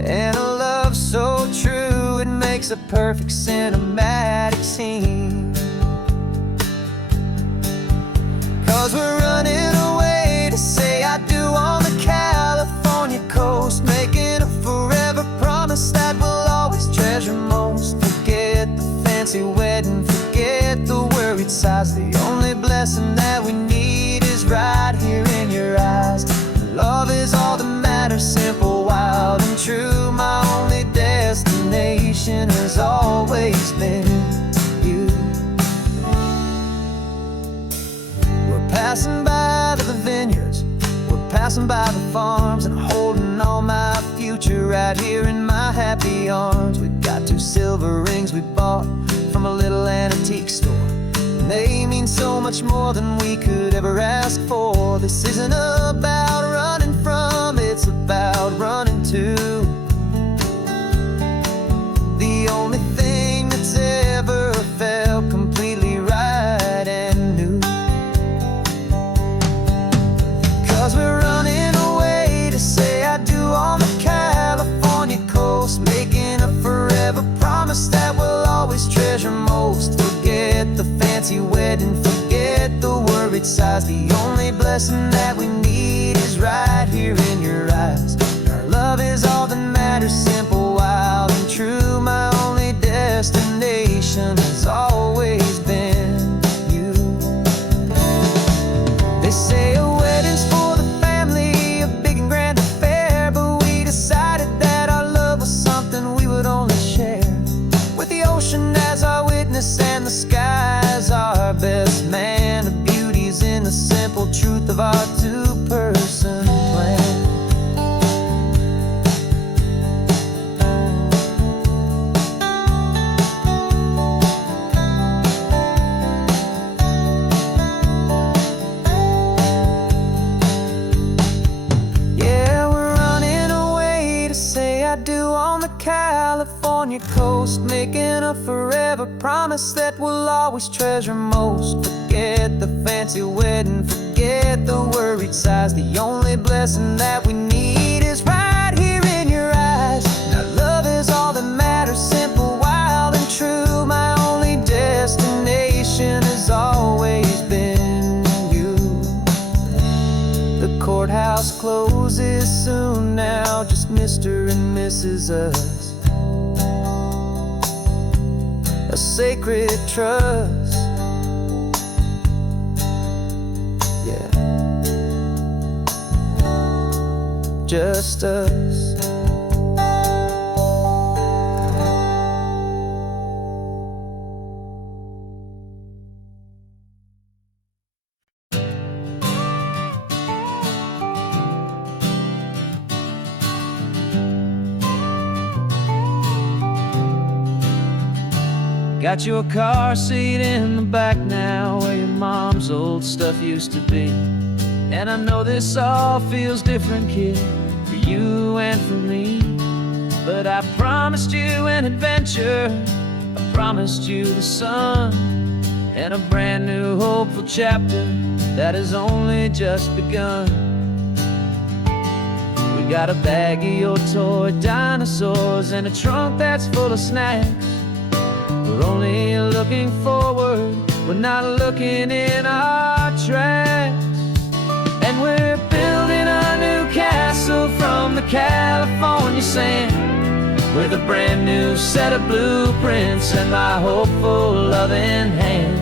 and a love so true it makes a perfect cinematic scene. 'Cause we're running away to say I do on the California coast, making a forever promise that we'll always treasure most. Forget the fancy wedding, forget the worried sighs. The only blessing that we need is right here in your eyes. Love is all that matters, simple, wild, and true. My only destination has always been you. We're passing by the vineyards, we're passing by the farms, and holding all my future right here in my happy arms. We've got 2 silver rings we bought from a little antique store, and they mean so much more than we could ever ask for. This isn't about running from, it's about running to the only thing that's ever felt completely right and new. 'Cause we're running away to say I do on the California coast, making a forever promise that we'll always treasure most. Forget the fancy wedding, forget the worried sighs. The only blessing that we need is right here in your eyes. Our love is all that matters, simple, wild, and true. My only destination has always been you. They say a wedding's for the family, a big and grand affair, but we decided that our love was something we would only share with the ocean as our witness and the sky as our best man. The beauty's in the simple truth of our 2-person plan. Yeah, we're running away to say I do on the California coast, making a forever promise that we'll always treasure most. Forget the fancy wedding, forget the worried sighs. The only blessing that we need is right here in your eyes. Now love is all that matters, simple, wild, and true. My only Mr. and Mrs. Us, a sacred trust. Yeah, just us. Got your car seat in the back now, where your mom's old stuff used to be. And I know this all feels different, kid, for you and for me. But I promised you an adventure, I promised you the sun, and a brand new hopeful chapter that has only just begun. We got a bag of your toy dinosaurs and a trunk that's full of snacks. We're only looking forward, we're not looking in our tracks. And we're building a new castle from the California sand, with a brand new set of blueprints and my hopeful loving hand.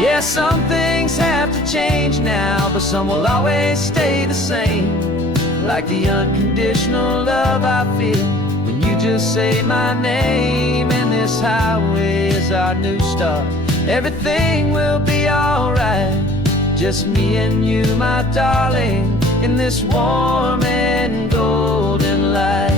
Yeah, some things have to change now, but some will always stay the same. Like the unconditional love I feel when you just say my name. And this highway is our new start. Everything will be alright, just me and you, my darling, in this warm and golden light.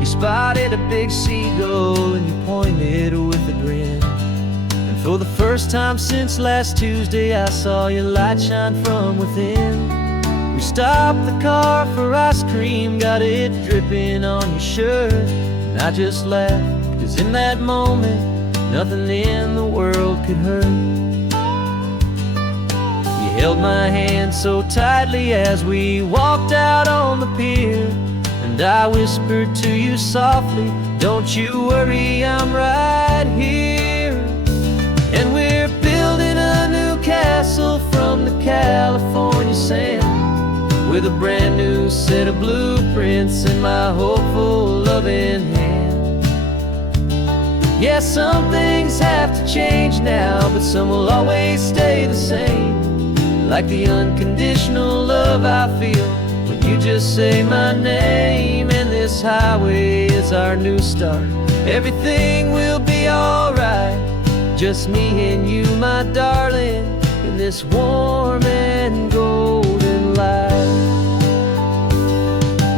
You spotted a big seagull and you pointed with a grin. And for the first time since last Tuesday, I saw your light shine from within. We stopped the car for ice cream, got it dripping on your shirt. And I just laughed, 'cause in that moment, nothing in the world could hurt. You held my hand so tightly as we walked out on the pier, and I whispered to you softly, don't you worry, I'm right here. And we're building a new castle from the California sand, with a brand new set of blueprints in my hopeful loving hand. Yeah, some things have to change now, but some will always stay the same. Like the unconditional love I feel when you just say my name. And this highway is our new start. Everything will be alright, just me and you, my darling, in this warm and golden light.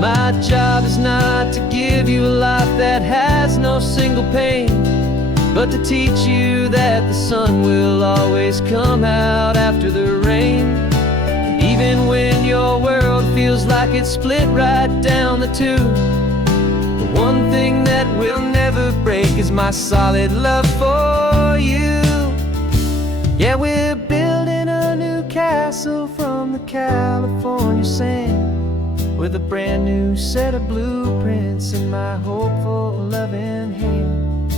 My job is not to give you a life that has no single pain, but to teach you that the sun will always come out after the rain. And even when your world feels like it's split right down the two, the one thing that will never break is my solid love for you. Yeah, we're building a new castle from the California sand, with a brand new set of blueprints in my hopeful loving hand.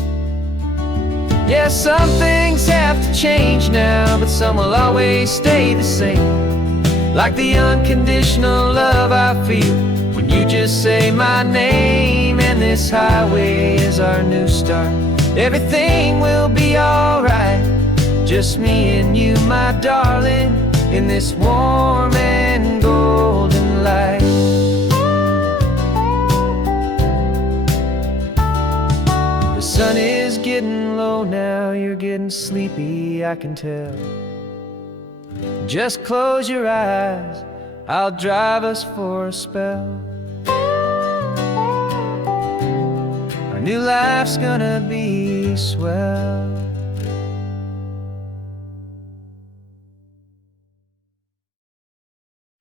Yeah, some things have to change now, but some will always stay the same. Like the unconditional love I feel when you just say my name. And this highway is our new start. Everything will be alright, just me and you, my darling, in this warm and golden light. The sun is getting low now, you're getting sleepy, I can tell. Just close your eyes, I'll drive us for a spell. Our new life's gonna be swell.